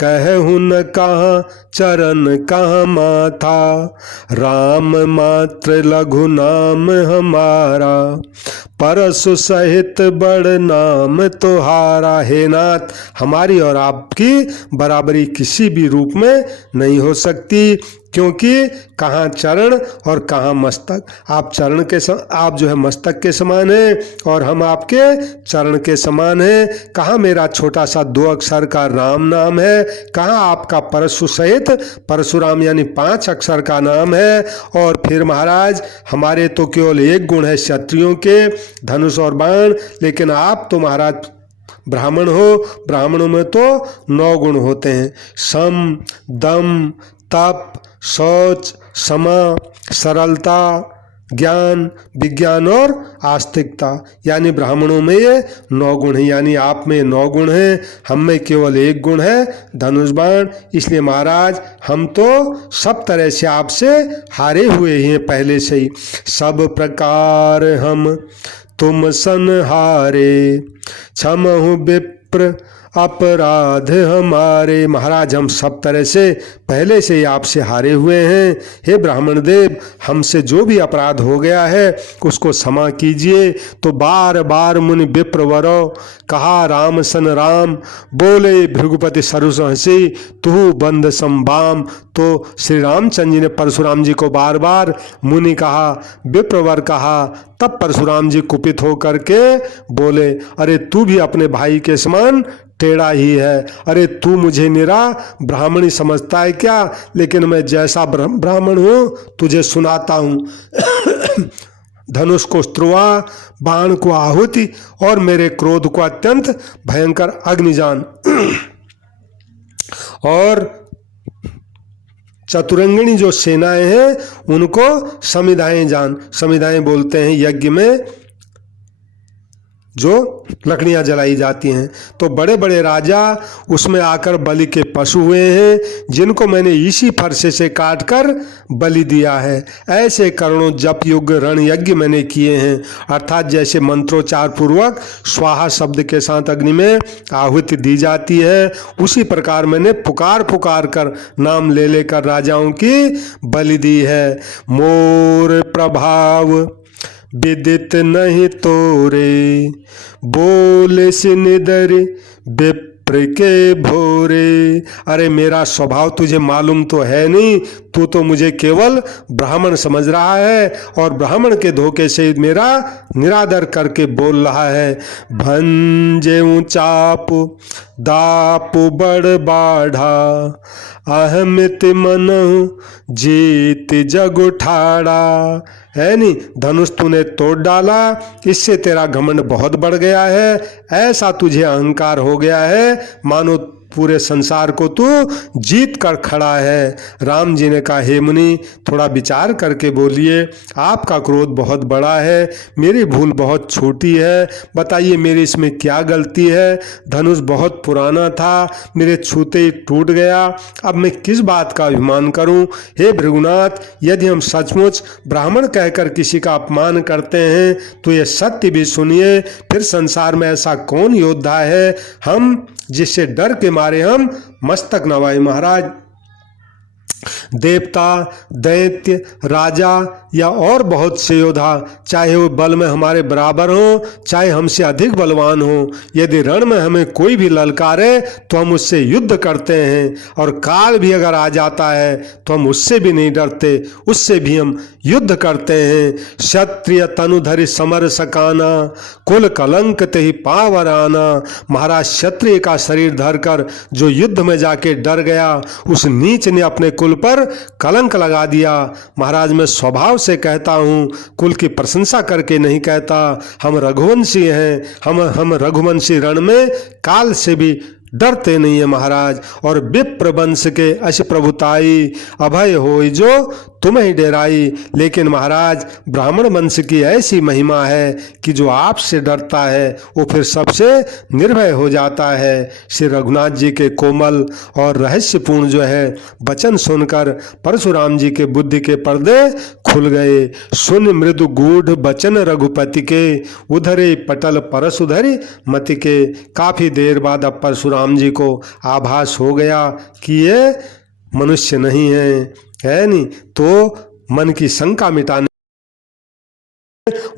कहूँ न कहाँ चरण कहाँ माथा। राम मात्र लघु नाम हमारा, परसु सहित बड़ नाम तुहारा। हे नाथ, हमारी और आपकी बराबरी किसी भी रूप में नहीं हो सकती, क्योंकि कहाँ चरण और कहाँ मस्तक। आप चरण के आप जो है मस्तक के समान हैं और हम आपके चरण के समान हैं। कहाँ मेरा छोटा सा 2 अक्षर का राम नाम है, कहाँ आपका परशु सहित परशुराम यानी 5 अक्षर का नाम है। और फिर महाराज हमारे तो केवल 1 गुण है क्षत्रियों के, धनुष और बाण, लेकिन आप तो महाराज ब्राह्मण हो। ब्राह्मणों में तो 9 गुण होते हैं, सम, दम, तप, शौच, क्षमा, सरलता, ज्ञान, विज्ञान और आस्तिकता, यानी ब्राह्मणों में ये 9 गुण हैं। यानी आप में 9 गुण हैं, हम में केवल 1 गुण है, धनुष बाण। इसलिए महाराज हम तो सब तरह से आपसे हारे हुए ही हैं पहले से ही। सब प्रकार हम तुम सन हारे, क्षमहु विप्र अपराध हमारे। महाराज हम सब तरह से पहले से ही आपसे हारे हुए हैं। हे ब्राह्मण देव, हमसे जो भी अपराध हो गया है उसको क्षमा कीजिए। तो बार बार मुनि विप्रवरो कहा राम सन राम, बोले भृगुपति सरस हंसी तुहु बंद संबाम। तो श्री रामचंद्र जी ने परशुराम जी को बार बार मुनि कहा, विप्रवर कहा। तब परशुराम जी कुपित होकर के बोले, अरे तू भी अपने भाई के समान टेढ़ा ही है। अरे तू मुझे निरा ब्राह्मणी समझता है क्या? लेकिन मैं जैसा ब्राह्मण हूँ तुझे सुनाता हूँ। धनुष को स्त्रुआ, बाण को आहुति और मेरे क्रोध को अत्यंत भयंकर अग्नि जान। और चतुरंगिणी जो सेनाएं हैं उनको समिधाएं जान। समिधाएं बोलते हैं यज्ञ में जो लकड़ियां जलाई जाती हैं। तो बड़े बड़े राजा उसमें आकर बलि के पशु हुए हैं, जिनको मैंने इसी फरसे से काट कर बलि दिया है। ऐसे करोड़ों जप युग रण यज्ञ मैंने किए हैं, अर्थात जैसे मंत्रोच्चार पूर्वक स्वाहा शब्द के साथ अग्नि में आहुति दी जाती है, उसी प्रकार मैंने पुकार पुकार कर नाम ले लेकर राजाओं की बलि दी है। मोर प्रभाव विदित नहीं तोरे, बोले सिनिदर विप्र के भोरे। अरे मेरा स्वभाव तुझे मालूम तो है नहीं, तू तो मुझे केवल ब्राह्मण समझ रहा है और ब्राह्मण के धोखे से मेरा निरादर करके बोल रहा है। भंजे चाप दाप बड़ बाढ़ा, अहमित मन जीत जग उठाड़ा। है नहीं, धनुष तूने तोड़ डाला, इससे तेरा घमंड बहुत बढ़ गया है। ऐसा तुझे अहंकार हो गया है मानो पूरे संसार को तू जीत कर खड़ा है। राम जी ने कहा, हे मुनि थोड़ा विचार करके बोलिए, आपका क्रोध बहुत बड़ा है, मेरी भूल बहुत छोटी है, बताइए मेरी इसमें क्या गलती है। धनुष बहुत पुराना था, मेरे छूते ही टूट गया, अब मैं किस बात का अभिमान करूं। हे भृगुनाथ, यदि हम सचमुच ब्राह्मण कहकर किसी का अपमान करते हैं तो ये सत्य भी सुनिए, फिर संसार में ऐसा कौन योद्धा है हम जिससे डर के मारे हम मस्तक नवाए। महाराज देवता, दैत्य, राजा या और बहुत से योद्धा, चाहे वो बल में हमारे बराबर हों, चाहे हमसे अधिक बलवान हों, यदि रण में हमें कोई भी ललकारे तो हम उससे युद्ध करते हैं। और काल भी अगर आ जाता है तो हम उससे भी नहीं डरते, उससे भी हम युद्ध करते हैं। क्षत्रिय तनुधरि समर सकाना, कुल कलंक तेहि पावराना। महाराज क्षत्रिय का शरीर धरकर जो युद्ध में जाके डर गया, उस नीच ने अपने कुल पर कलंक लगा दिया। महाराज मैं स्वभाव से कहता हूँ, कुल की प्रशंसा करके नहीं कहता। हम रघुवंशी हैं, हम रघुवंशी रण में काल से भी डरते नहीं है महाराज। और विप्र वंश के अश प्रभुताई, अभय होई जो तुम्हें डेराई। लेकिन महाराज ब्राह्मण वंश की ऐसी महिमा है कि जो आपसे डरता है वो फिर सबसे निर्भय हो जाता है। श्री रघुनाथ जी के कोमल और रहस्यपूर्ण जो है वचन सुनकर परशुराम जी के बुद्धि के पर्दे खुल गए। सुन मृदु गूढ़ वचन रघुपति के, उधरे पटल परशुधरि मति के। काफी देर बाद अब परशुराम जी को आभास हो गया कि ये मनुष्य नहीं है नहीं। तो मन की शंका मिटाने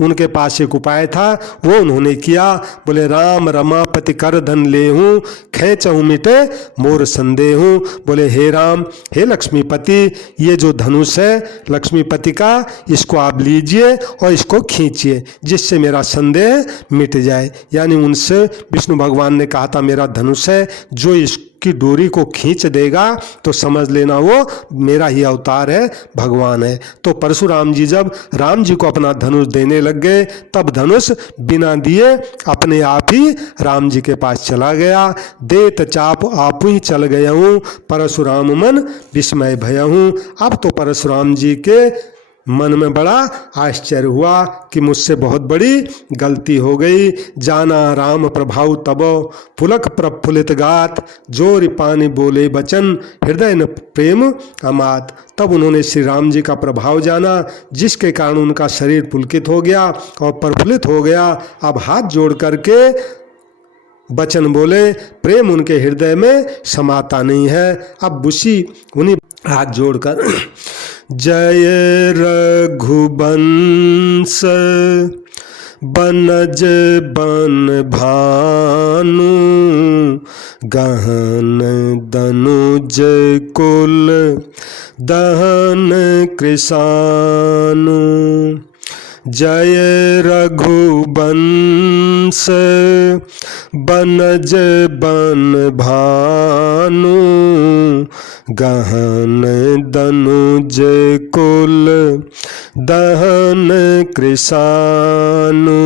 उनके पास एक उपाय था, वो उन्होंने किया। बोले राम रमापति कर धन लेहूँ, खेचहूँ मिटे मोर संदेहूँ। बोले हे राम, हे लक्ष्मीपति, ये जो धनुष है लक्ष्मीपति का, इसको आप लीजिए और इसको खींचिए जिससे मेरा संदेह मिट जाए। यानी उनसे विष्णु भगवान ने कहा था मेरा धनुष है, जो इसकी डोरी को खींच देगा तो समझ लेना वो मेरा ही अवतार है, भगवान है। तो परशुराम जी जब राम जी को अपना धनुष देने लग गए, तब धनुष बिना दिए अपने आप ही राम जी के पास चला गया। देत चाप आपू ही चल गया हूँ, परशुराम मन विस्मय भया हूँ। अब तो परशुराम जी के मन में बड़ा आश्चर्य हुआ कि मुझसे बहुत बड़ी गलती हो गई। जाना राम प्रभाव तबो पुलक प्रफुल्लित गात, जोर पानी बोले बचन हृदय न प्रेम अमात। तब उन्होंने श्री राम जी का प्रभाव जाना, जिसके कारण उनका शरीर पुलकित हो गया और प्रफुल्लित हो गया। अब हाथ जोड़ करके बचन बोले, प्रेम उनके हृदय में समाता नहीं है। अब बुशी उन्हीं हाथ जोड़कर जय रघुबंश बनज बन भानु, गहन दनुज कुल दहन कृशानु। जय रघुबंश बनज बन भानु, गहन दनुज कुल दहन कृशानु।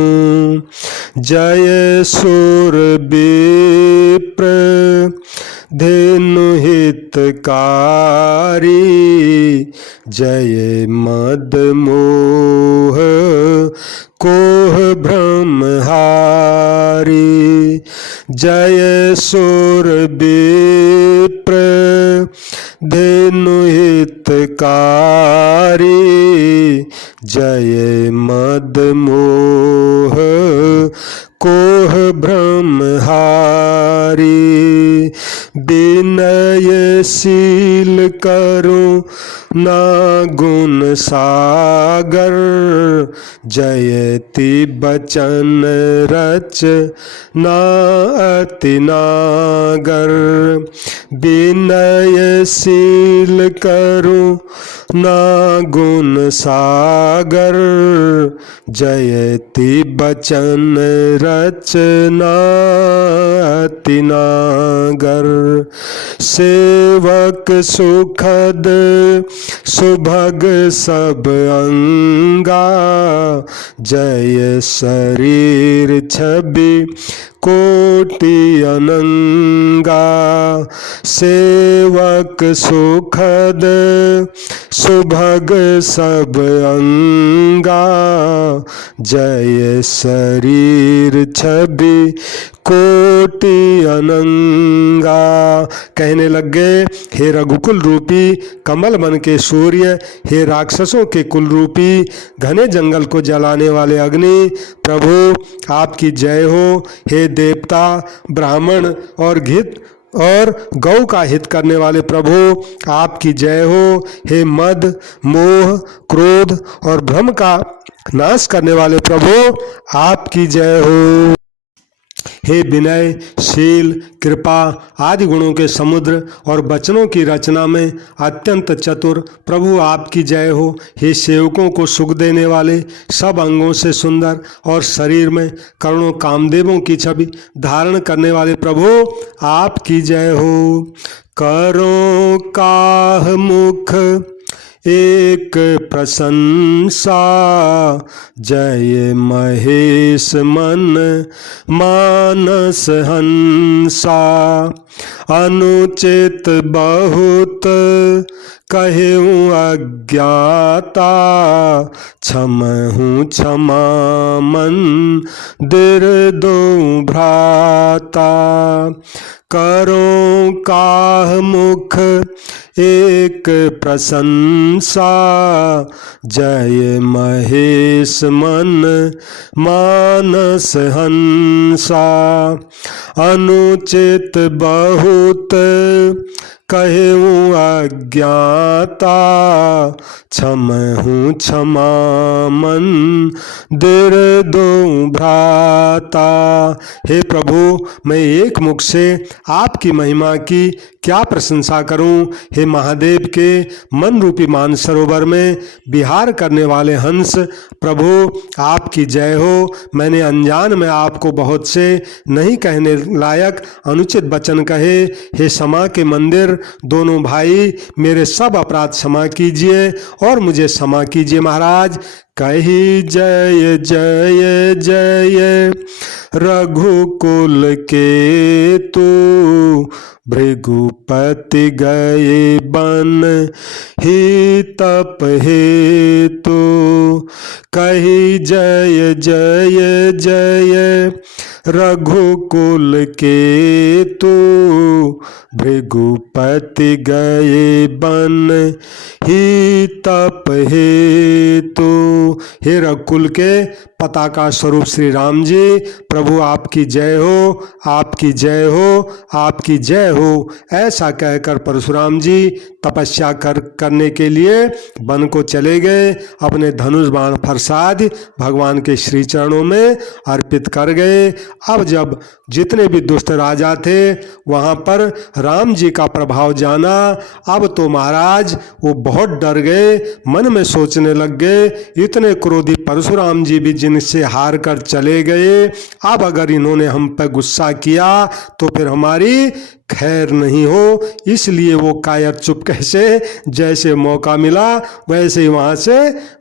जय सुर विप्र धेनु हितकारी, जय मद मोह कोह भ्रमहारी। जय सुर विप्र धेनु हितकारी, जय मद मोह कोह भ्रमहारी। विनयशील करुं ना गुण सागर, जयति बचन रच ना अति नागर। विनयशील करुं ना गुण सागर, जयति बचन रचना अति नागर। सेवक सुखद सुभग सब अंगा, जय शरीर छवि कोटि अनंगा। सेवक सुखद सुभग सब अंगा, जय शरीर छवि कोटि अनंगा। कहने लग गए, हे रघुकुल रूपी कमल मन के सूर्य, हे राक्षसों के कुल रूपी घने जंगल को जलाने वाले अग्नि, प्रभु आपकी जय हो। हे देवता ब्राह्मण और घित और गौ का हित करने वाले प्रभु आपकी जय हो। हे मद मोह क्रोध और भ्रम का नाश करने वाले प्रभु आपकी जय हो। हे विनय शील कृपा आदि गुणों के समुद्र और वचनों की रचना में अत्यंत चतुर प्रभु आपकी जय हो। हे सेवकों को सुख देने वाले सब अंगों से सुंदर और शरीर में करोड़ों कामदेवों की छवि धारण करने वाले प्रभु आपकी जय हो। करो काह मुख एक प्रशंसा, जय महेश मन मानस हंसा। अनुचित बहुत कहूँ अज्ञाता, क्षमहूँ क्षमा मंदिर दो भ्राता। करो काह मुख एक प्रशंसा, जय महेश मन मानस हंसा। अनुचित बहुत कहूँ अज्ञाता, क्षमहूँ क्षमा मंदिर दूँ भ्राता। हे प्रभु, मैं एक मुख से आपकी महिमा की क्या प्रशंसा करूं। हे महादेव के मन रूपी मान सरोवर में विहार करने वाले हंस, प्रभु आपकी जय हो। मैंने अनजान में आपको बहुत से नहीं कहने लायक अनुचित वचन कहे। हे क्षमा के मंदिर दोनों भाई, मेरे सब अपराध क्षमा कीजिए और मुझे क्षमा कीजिए महाराज। कही जय जय जय रघुकुल के तू, भृगुपति गए बन ही तप हेतु। कही जय जय जय रघुकुल के तू, भृगुपति गए बन ही तप हेतु। हे रघुकुल के पताका स्वरूप श्री राम जी, प्रभु आपकी जय हो, आपकी जय हो, आपकी जय हो। ऐसा कहकर परशुराम जी तपस्या करने के लिए वन को चले गए। अपने धनुष बाण प्रसाद भगवान के श्री चरणों में अर्पित कर गए। अब जब जितने भी दुष्ट राजा थे वहाँ पर राम जी का प्रभाव जाना, अब तो महाराज वो बहुत डर गए, मन में सोचने लग गए, इतने क्रोधी परशुराम जी भी जिनसे हार कर चले गए, अब अगर इन्होंने हम पर गुस्सा किया तो फिर हमारी खैर नहीं हो। इसलिए वो कायर चुपके से जैसे मौका मिला वैसे ही वहाँ से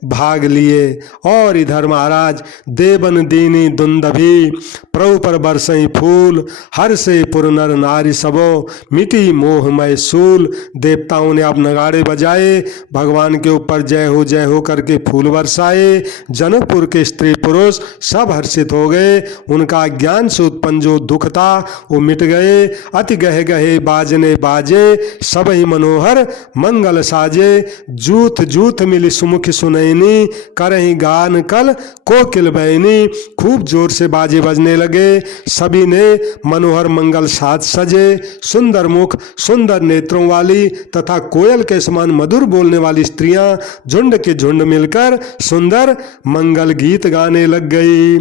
भाग लिए। और इधर महाराज देवन दीनी दुंदभी, प्रभु पर बरसई फूल, हर से पुर नर नारी सबो, मिटी मोहमय सूल। देवताओं ने अब नगाड़े बजाए, भगवान के ऊपर जय हो करके फूल बरसाए। जनकपुर के स्त्री पुरुष सब हर्षित हो गए, उनका ज्ञान से उत्पन्न जो दुख था वो मिट गए। अति गहे गहे बाजने बाजे, सब ही मनोहर मंगल साजे। जूथ जूथ मिली सुमुख सुनैनी, करही गान कल कोकिल बहनी। खूब जोर से बाजे बजने लगे, सभी ने मनोहर मंगल साज सजे। सुंदर मुख, सुंदर नेत्रों वाली तथा कोयल के समान मधुर बोलने वाली स्त्रियां झुंड के झुंड मिलकर सुंदर मंगल गीत गाने लग गई।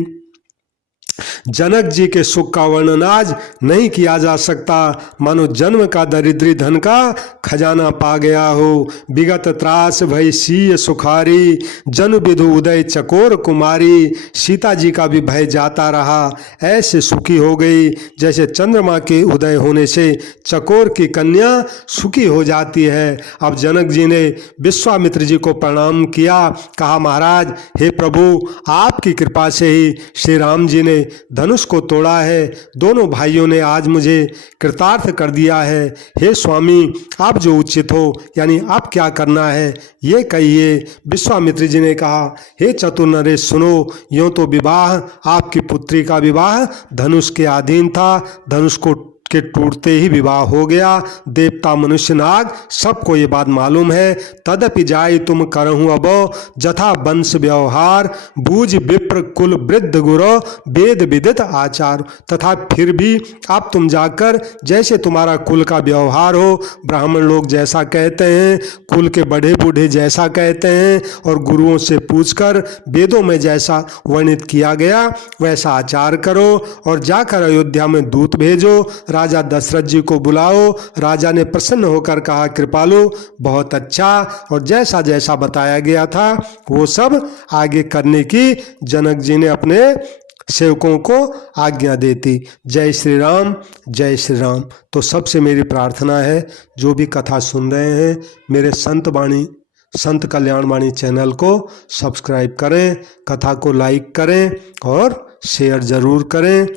जनक जी के सुख का वर्णन आज नहीं किया जा सकता, मानो जन्म का दरिद्री धन का खजाना पा गया हो। विगत त्रास भय सीय सुखारी, जन विधु उदय चकोर कुमारी। सीता जी का भी भय जाता रहा, ऐसे सुखी हो गई जैसे चंद्रमा के उदय होने से चकोर की कन्या सुखी हो जाती है। अब जनक जी ने विश्वामित्र जी को प्रणाम किया, कहा महाराज हे प्रभु, आपकी कृपा से ही श्री राम जी ने धनुष को तोड़ा है। दोनों भाइयों ने आज मुझे कृतार्थ कर दिया है। हे स्वामी, आप जो उचित हो, यानी आप क्या करना है ये कहिए। विश्वामित्र जी ने कहा, हे चतुर नरेश सुनो, यूं तो विवाह, आपकी पुत्री का विवाह धनुष के अधीन था, धनुष को के टूटते ही विवाह हो गया। देवता मनुष्य नाग सबको ये बात मालूम है। तदपि जाय तुम करहूँ अबो, जथा वंश व्यवहार, बूझ विप्र कुल वृद्ध गुरो, वेद विदित आचार। तथा फिर भी आप तुम जाकर जैसे तुम्हारा कुल का व्यवहार हो, ब्राह्मण लोग जैसा कहते हैं, कुल के बड़े बूढ़े जैसा कहते हैं, और गुरुओं से पूछकर वेदों में जैसा वर्णित किया गया वैसा आचार करो। और जाकर अयोध्या में दूत भेजो, राजा दशरथ जी को बुलाओ। राजा ने प्रसन्न होकर कहा, कृपालु बहुत अच्छा, और जैसा जैसा बताया गया था वो सब आगे करने की जनक जी ने अपने सेवकों को आज्ञा देती। जय श्री राम, जय श्री राम। तो सबसे मेरी प्रार्थना है, जो भी कथा सुन रहे हैं मेरे संत कल्याण वाणी चैनल को सब्सक्राइब करें, कथा को लाइक करें और शेयर ज़रूर करें।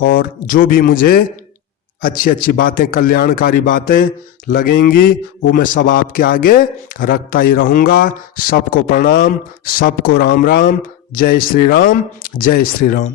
और जो भी मुझे अच्छी अच्छी बातें, कल्याणकारी बातें लगेंगी वो मैं सब आपके आगे रखता ही रहूँगा। सबको प्रणाम, सबको राम राम। जय श्री राम, जय श्री राम।